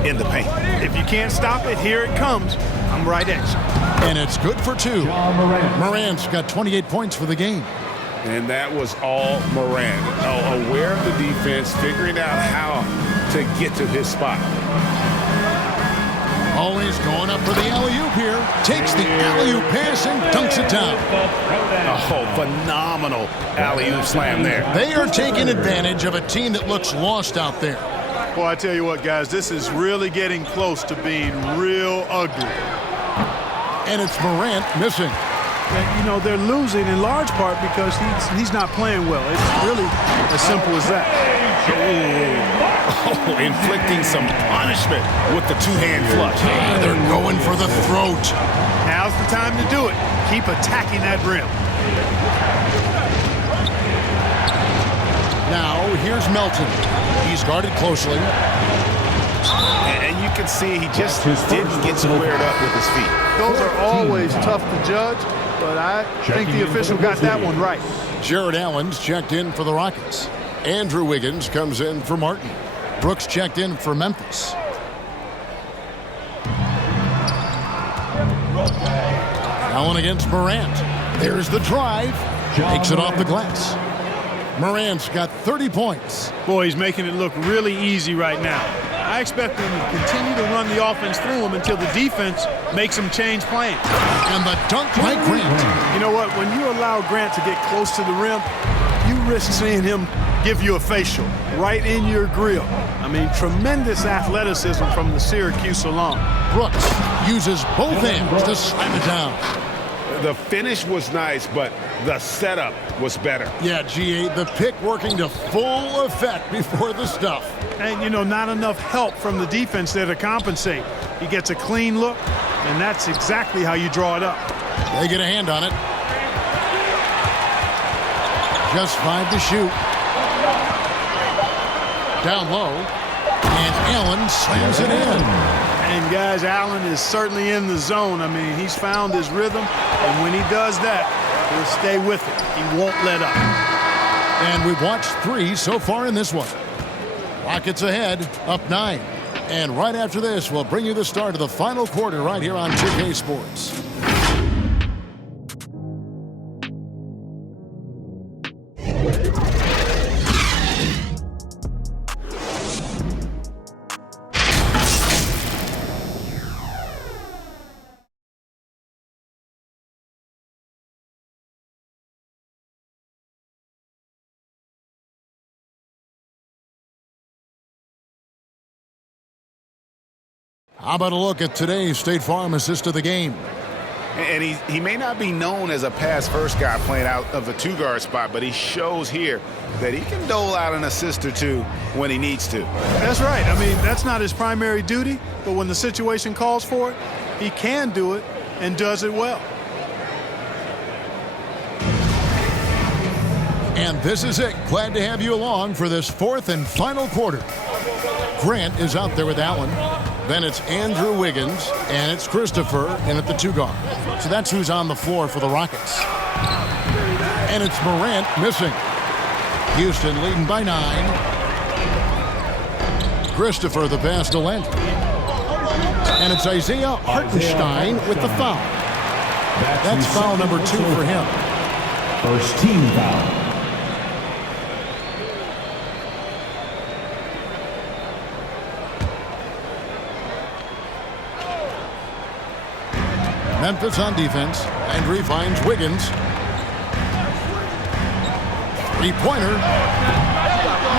in the paint. If you can't stop it, here it comes. I'm right at you. And it's good for 2. Morant's got 28 points for the game. And that was all Morant. Aware of the defense, figuring out how to get to his spot. Always going up for the alley-oop here. Takes the alley-oop pass and dunks it down. Oh, phenomenal alley-oop slam there. They are taking advantage of a team that looks lost out there. Boy, I tell you what, guys, this is really getting close to being real ugly. And it's Morant missing. And, you know, they're losing in large part because he's not playing well. It's really as simple as that. Oh, inflicting some punishment with the two-hand flush. They're going for the throat. Now's the time to do it. Keep attacking that rim. Now, here's Melton. He's guarded closely. And you can see he just didn't get squared up with his feet. Those are always tough to judge, but I think the official got that one right. Jared Allen's checked in for the Rockets. Andrew Wiggins comes in for Martin. Brooks checked in for Memphis. Allen against Morant. There's the drive. Takes it off the glass. Morant's got 30 points. Boy, he's making it look really easy right now. I expect them to continue to run the offense through him until the defense makes him change plans. And the dunk by Grant. You know what? When you allow Grant to get close to the rim, you risk seeing him give you a facial right in your grill. I mean, tremendous athleticism from the Syracuse alum. Brooks uses both hands to slam it down. The finish was nice, but the setup was better. Yeah, GA, the pick working to full effect before the stuff. And, you know, not enough help from the defense there to compensate. He gets a clean look, and that's exactly how you draw it up. They get a hand on it. Just 5 to shoot. Down low. And Allen slams it in. And guys, Allen is certainly in the zone. I mean, he's found his rhythm, and when he does that, he'll stay with it. He won't let up. And we've watched 3 so far in this one. Rockets ahead, up 9. And right after this, we'll bring you the start of the final quarter right here on 2K Sports. How about a look at today's State Farm assist of the game? And he may not be known as a pass-first guy playing out of the 2-guard spot, but he shows here that he can dole out an assist or 2 when he needs to. That's right. I mean, that's not his primary duty, but when the situation calls for it, he can do it and does it well. And this is it. Glad to have you along for this 4th and final quarter. Grant is out there with Allen. Then it's Andrew Wiggins, and it's Christopher in at the 2-guard. So that's who's on the floor for the Rockets. And it's Morant missing. Houston leading by 9. Christopher the pass to Landry. And it's Isaiah Hartenstein with the foul. That's foul number 2 for him. First team foul. Memphis on defense. Landry finds Wiggins. 3-pointer.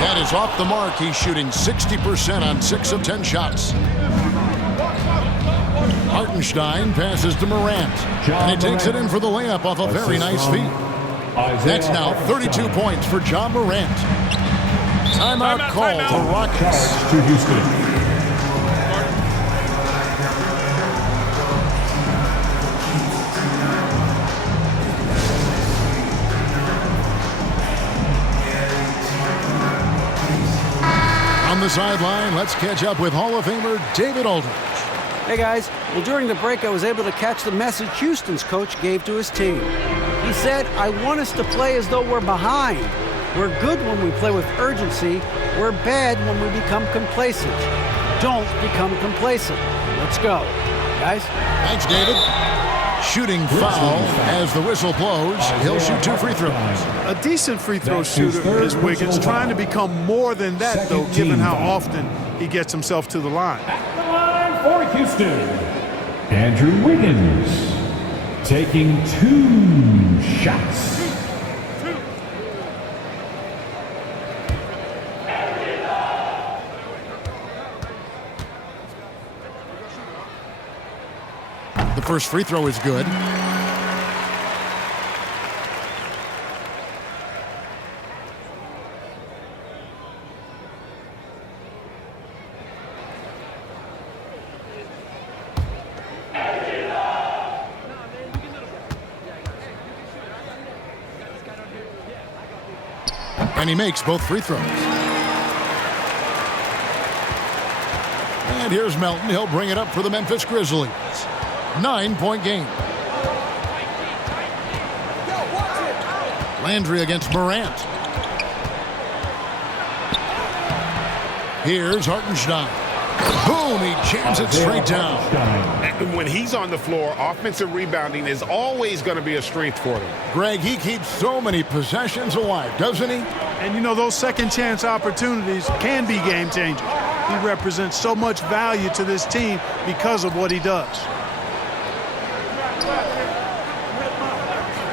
That is off the mark. He's shooting 60% on 6 of 10 shots. Hartenstein passes to Morant. And he takes it in for the layup off a very nice feed. That's now 32 points for John Morant. Timeout call for Rockets. To Houston. On the sideline, let's catch up with Hall of Famer David Aldridge. Hey guys, well during the break I was able to catch the message Houston's coach gave to his team. He said, I want us to play as though we're behind. We're good when we play with urgency. We're bad when we become complacent. Don't become complacent. Let's go. Guys? Thanks, David. Shooting foul as the whistle blows. He'll shoot 2 free throws. A decent free throw shooter is Wiggins, trying to become more than that, though, given how often he gets himself to the line. At the line for Houston, Andrew Wiggins taking 2 shots. The first free throw is good. And he makes both free throws. And here's Melton. He'll bring it up for the Memphis Grizzlies. 9-point game. Landry against Morant. Here's Hartenstein. Boom, he jams it straight down. And when he's on the floor, offensive rebounding is always going to be a strength for him. Greg, he keeps so many possessions alive, doesn't he? And you know, those second chance opportunities can be game changers. He represents so much value to this team because of what he does.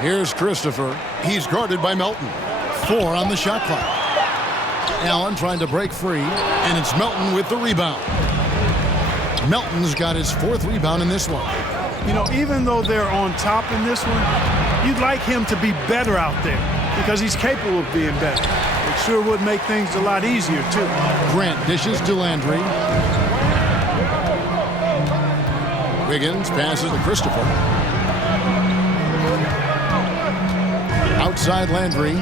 Here's Christopher. He's guarded by Melton. 4 on the shot clock. Allen trying to break free, and it's Melton with the rebound. Melton's got his 4th rebound in this one. You know, even though they're on top in this one, you'd like him to be better out there because he's capable of being better. It sure would make things a lot easier, too. Grant dishes to Landry. Wiggins passes to Christopher. Outside Landry.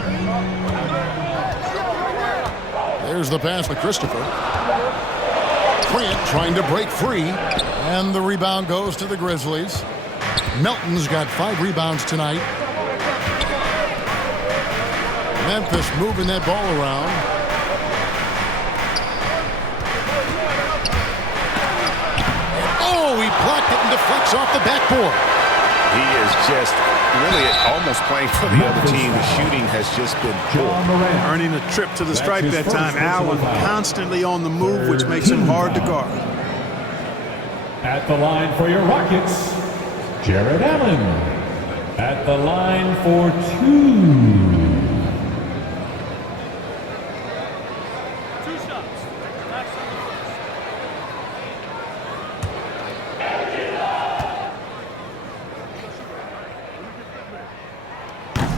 There's the pass to Christopher. Grant trying to break free. And the rebound goes to the Grizzlies. Melton's got 5 rebounds tonight. Memphis moving that ball around. Oh, he blocked it and deflects off the backboard. He is just really almost playing for the other team. The shooting has just been poor. Earning a trip to the stripe that time. Allen constantly on the move, which makes him hard to guard. At the line for your Rockets, Jared Allen. At the line for 2.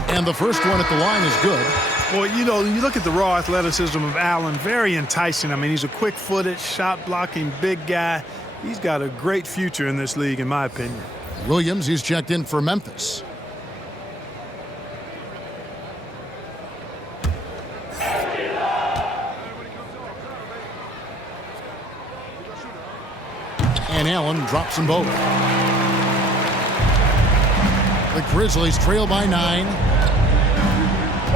And the first one at the line is good. Well, you know, you look at the raw athleticism of Allen, very enticing. I mean, he's a quick-footed, shot-blocking big guy. He's got a great future in this league, in my opinion. Williams, he's checked in for Memphis. And Allen drops them both. The Grizzlies trail by 9.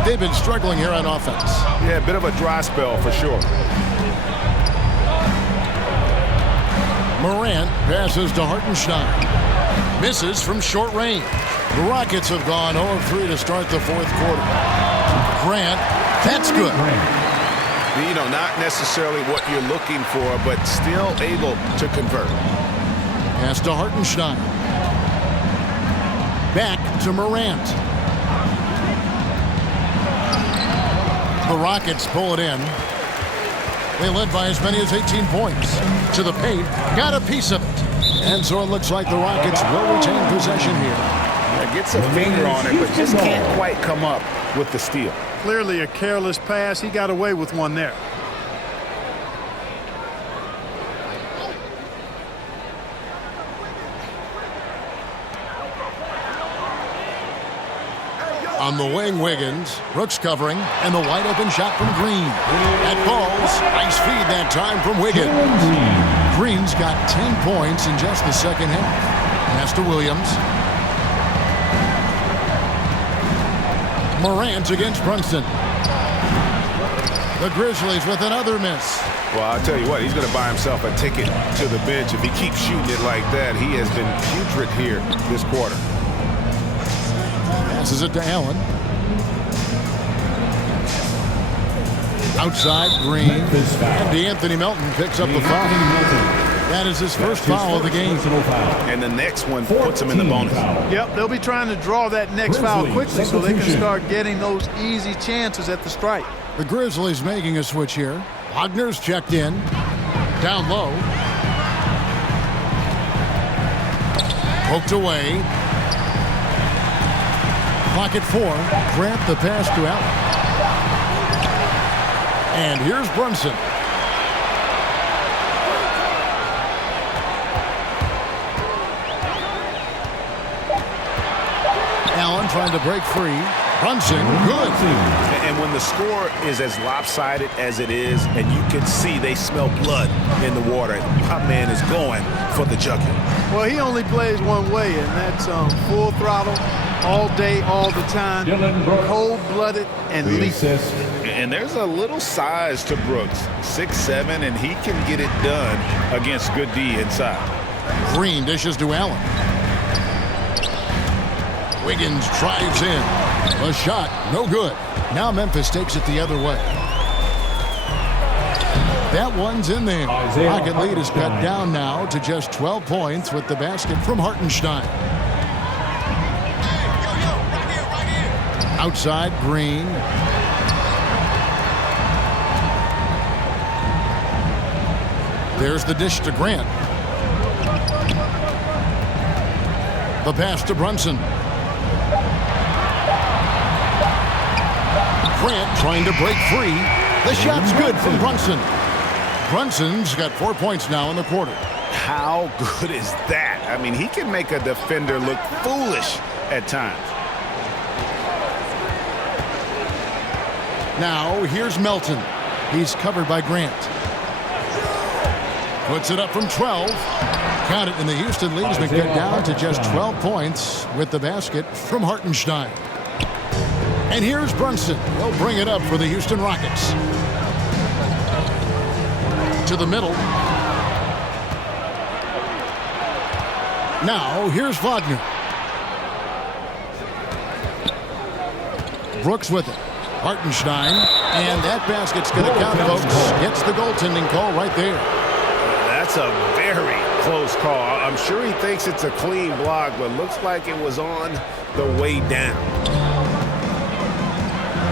They've been struggling here on offense. Yeah, a bit of a dry spell for sure. Morant passes to Hartenstein. Misses from short range. The Rockets have gone 0 of 3 to start the 4th quarter. Grant, that's good. You know, not necessarily what you're looking for, but still able to convert. Pass to Hartenstein. Back to Morant. The Rockets pull it in. They led by as many as 18 points. To the paint, got a piece of it. And so it looks like the Rockets will retain possession here. Yeah, gets a finger on it, but just can't quite come up with the steal. Clearly a careless pass. He got away with one there. On the wing, Wiggins. Brooks covering, and the wide open shot from Green. That falls. Nice feed that time from Wiggins. Green's got 10 points in just the second half. Pass to Williams. Morant against Brunson. The Grizzlies with another miss. Well, I'll tell you what, he's going to buy himself a ticket to the bench. If he keeps shooting it like that, he has been putrid here this quarter. Passes it to Allen. Outside, Green. And Anthony Melton picks up the foul. That is his first foul of the game. And the next one puts him in the bonus. Yep, they'll be trying to draw that next foul quickly so they can start getting those easy chances at the stripe. The Grizzlies making a switch here. Wagner's checked in. Down low. Poked away. Clock at 4. Grant the pass to Allen. And here's Brunson. Allen trying to break free. Brunson, good. And when the score is as lopsided as it is, and you can see they smell blood in the water, my man is going for the jugular. Well, he only plays one way, and that's full throttle, all day, all the time, cold-blooded and lethal. And there's a little size to Brooks, 6'7", and he can get it done against good D inside. Green dishes to Allen. Wiggins drives in. A shot, no good. Now Memphis takes it the other way. That one's in there. Rocket lead is cut down now to just 12 points with the basket from Hartenstein. Outside, Green. There's the dish to Grant. The pass to Brunson. Grant trying to break free. The shot's good from Brunson. Brunson's got 4 points now in the quarter. How good is that? I mean, he can make a defender look foolish at times. Now, here's Melton. He's covered by Grant. Puts it up from 12. Count it, and the Houston lead has been cut down to just 12 points with the basket from Hartenstein. And here's Brunson. He'll bring it up for the Houston Rockets. To the middle. Now, here's Wagner. Brooks with it. Hartenstein. And that basket's going to count, folks. Gets the goaltending call right there. That's a very close call. I'm sure he thinks it's a clean block, but looks like it was on the way down.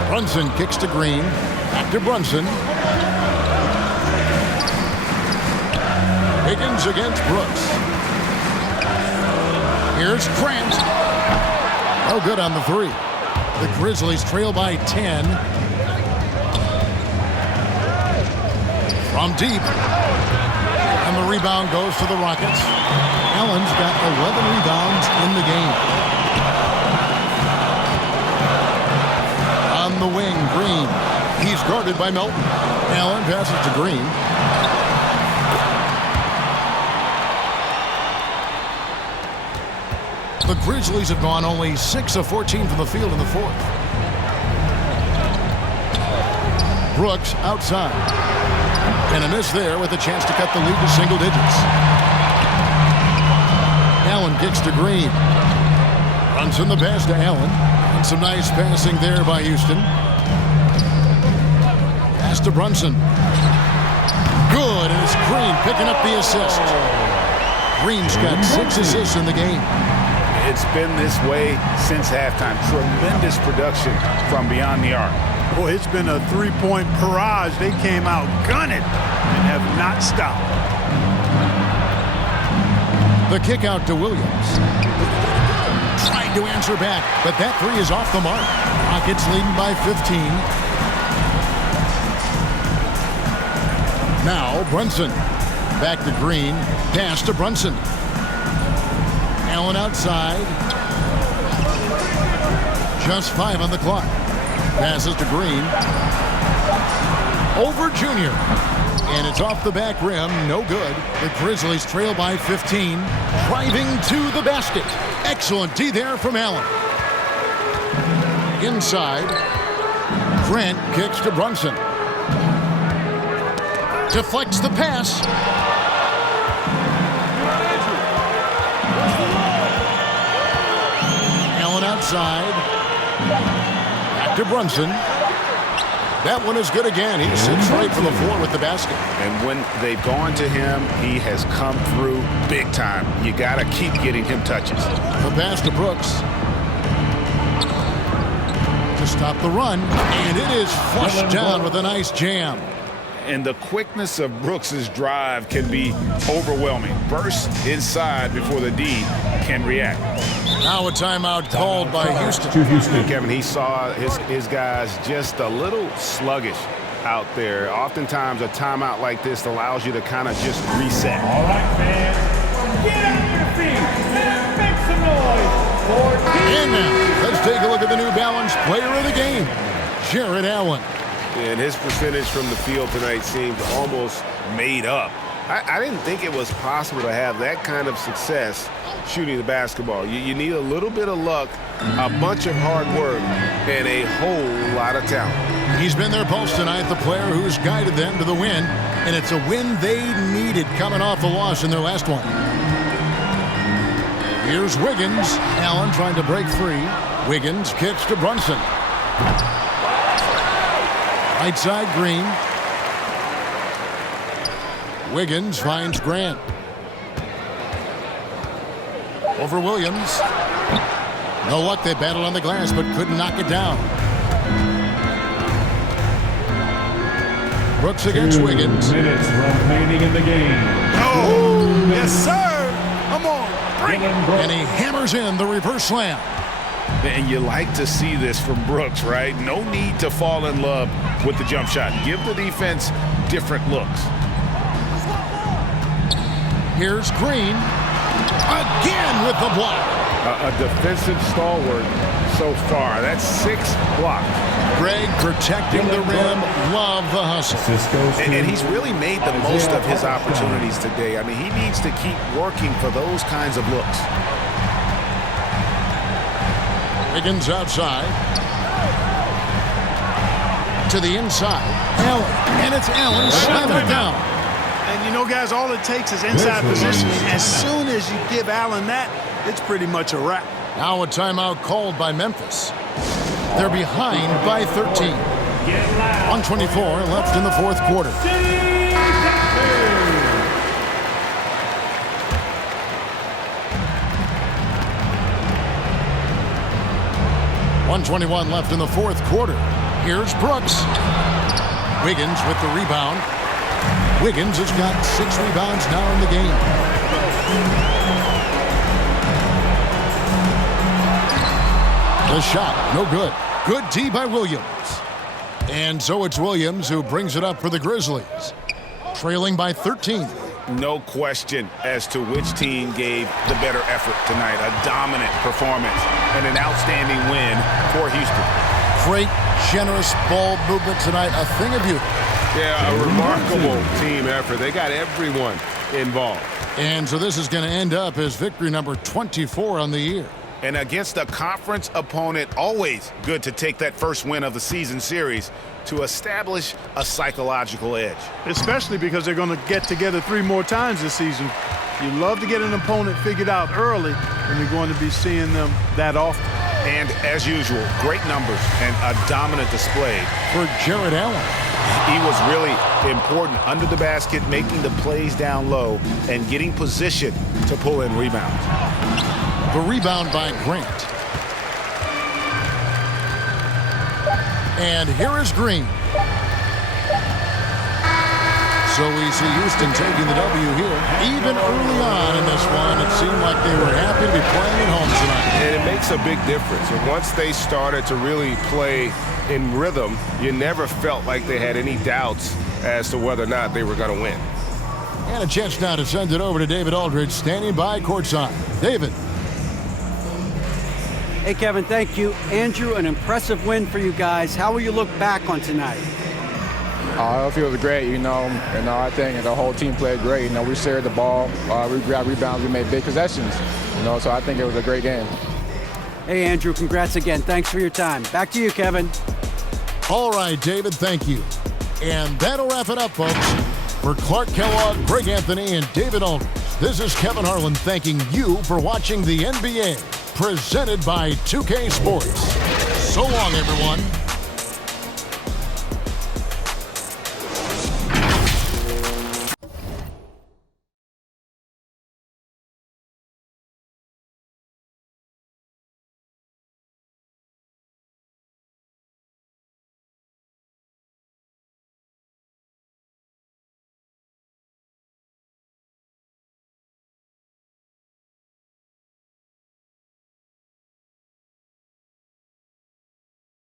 Brunson kicks to Green. Back to Brunson. Higgins against Brooks. Here's Grant. No good on the three. The Grizzlies trail by 10. From deep. And the rebound goes to the Rockets. Allen's got 11 rebounds in the game. On the wing, Green. He's guarded by Melton. Allen passes to Green. The Grizzlies have gone only 6 of 14 from the field in the fourth. Brooks outside. And a miss there with a chance to cut the lead to single digits. Allen kicks to Green. Runs in the pass to Allen. And some nice passing there by Houston. Pass to Brunson. Good, and it's Green picking up the assist. Green's got 6 assists in the game. It's been this way since halftime. Tremendous production from beyond the arc. Boy, it's been a three-point barrage. They came out gunning and have not stopped. The kick out to Williams. Tried to answer back, but that three is off the mark. Rockets leading by 15. Now Brunson. Back to Green. Pass to Brunson. Allen outside. Just 5 on the clock. Passes to Green. Over Junior. And it's off the back rim. No good. The Grizzlies trail by 15. Driving to the basket. Excellent D there from Allen. Inside. Grant kicks to Brunson. Deflects the pass. Allen outside. Back to Brunson. That one is good again. He sits right from the floor with the basket. And when they've gone to him, he has come through big time. You got to keep getting him touches. The pass to Brooks. To stop the run. And it is flushed down with a nice jam. And the quickness of Brooks's drive can be overwhelming. Burst inside before the D can react. Now a timeout called by Houston. Kevin, he saw his guys just a little sluggish out there. Oftentimes a timeout like this allows you to kind of just reset. All right, fans, get out your feet and make some noise for And now, let's take a look at the New Balance player of the game, Jared Allen. And his percentage from the field tonight seemed almost made up. I didn't think it was possible to have that kind of success shooting the basketball. You need a little bit of luck, a bunch of hard work, and a whole lot of talent. He's been their pulse tonight, the player who's guided them to the win, and it's a win they needed coming off a loss in their last one. Here's Wiggins. Allen trying to break free. Wiggins kicks to Brunson. Right side, Green. Wiggins finds Grant. Over Williams. No luck, they battled on the glass, but couldn't knock it down. Brooks against Wiggins. 2 minutes remaining in the game. Oh, yes, sir. Come on, bring it. And he hammers in the reverse slam. And you like to see this from Brooks, right? No need to fall in love with the jump shot. Give the defense different looks. Here's Green. Again with the block. A defensive stalwart so far. That's 6 blocks. Greg protecting the rim. Love the hustle. And he's really made the most of his opportunities today. I mean, he needs to keep working for those kinds of looks. Wiggins outside. To the inside. Allen. And it's Allen slamming it down. And you know, guys, all it takes is inside position. As soon as you give Allen that, it's pretty much a wrap. Now a timeout called by Memphis. They're behind by 13. 124 left in the fourth quarter. .121 left in the fourth quarter. Here's Brooks. Wiggins with the rebound. Wiggins has got 6 rebounds now in the game. The shot, no good. Good D by Williams. And so it's Williams who brings it up for the Grizzlies. Trailing by 13. No question as to which team gave the better effort tonight. A dominant performance and an outstanding win for Houston. Great, generous ball movement tonight. A thing of beauty. Yeah, a remarkable team effort. They got everyone involved. And so this is going to end up as victory number 24 on the year. And against a conference opponent, always good to take that first win of the season series to establish a psychological edge. Especially because they're going to get together 3 more times this season. You love to get an opponent figured out early, and you're going to be seeing them that often. And as usual, great numbers and a dominant display for Jared Allen. He was really important under the basket, making the plays down low and getting position to pull in rebounds. The rebound by Grant. And here is Green. So we see Houston taking the W here. Even early on in this one, it seemed like they were happy to be playing at home tonight. And it makes a big difference. And once they started to really play in rhythm, you never felt like they had any doubts as to whether or not they were going to win. And a chance now to send it over to David Aldridge, standing by courtside. David. Hey, Kevin, thank you. Andrew, an impressive win for you guys. How will you look back on tonight? It feels great, I think the whole team played great. We shared the ball, we grabbed rebounds, we made big possessions, so I think it was a great game. Hey, Andrew, congrats again. Thanks for your time. Back to you, Kevin. All right, David, thank you. And that'll wrap it up, folks. For Clark Kellogg, Greg Anthony, and David Aldridge, this is Kevin Harlan thanking you for watching the NBA, presented by 2K Sports. So long, everyone.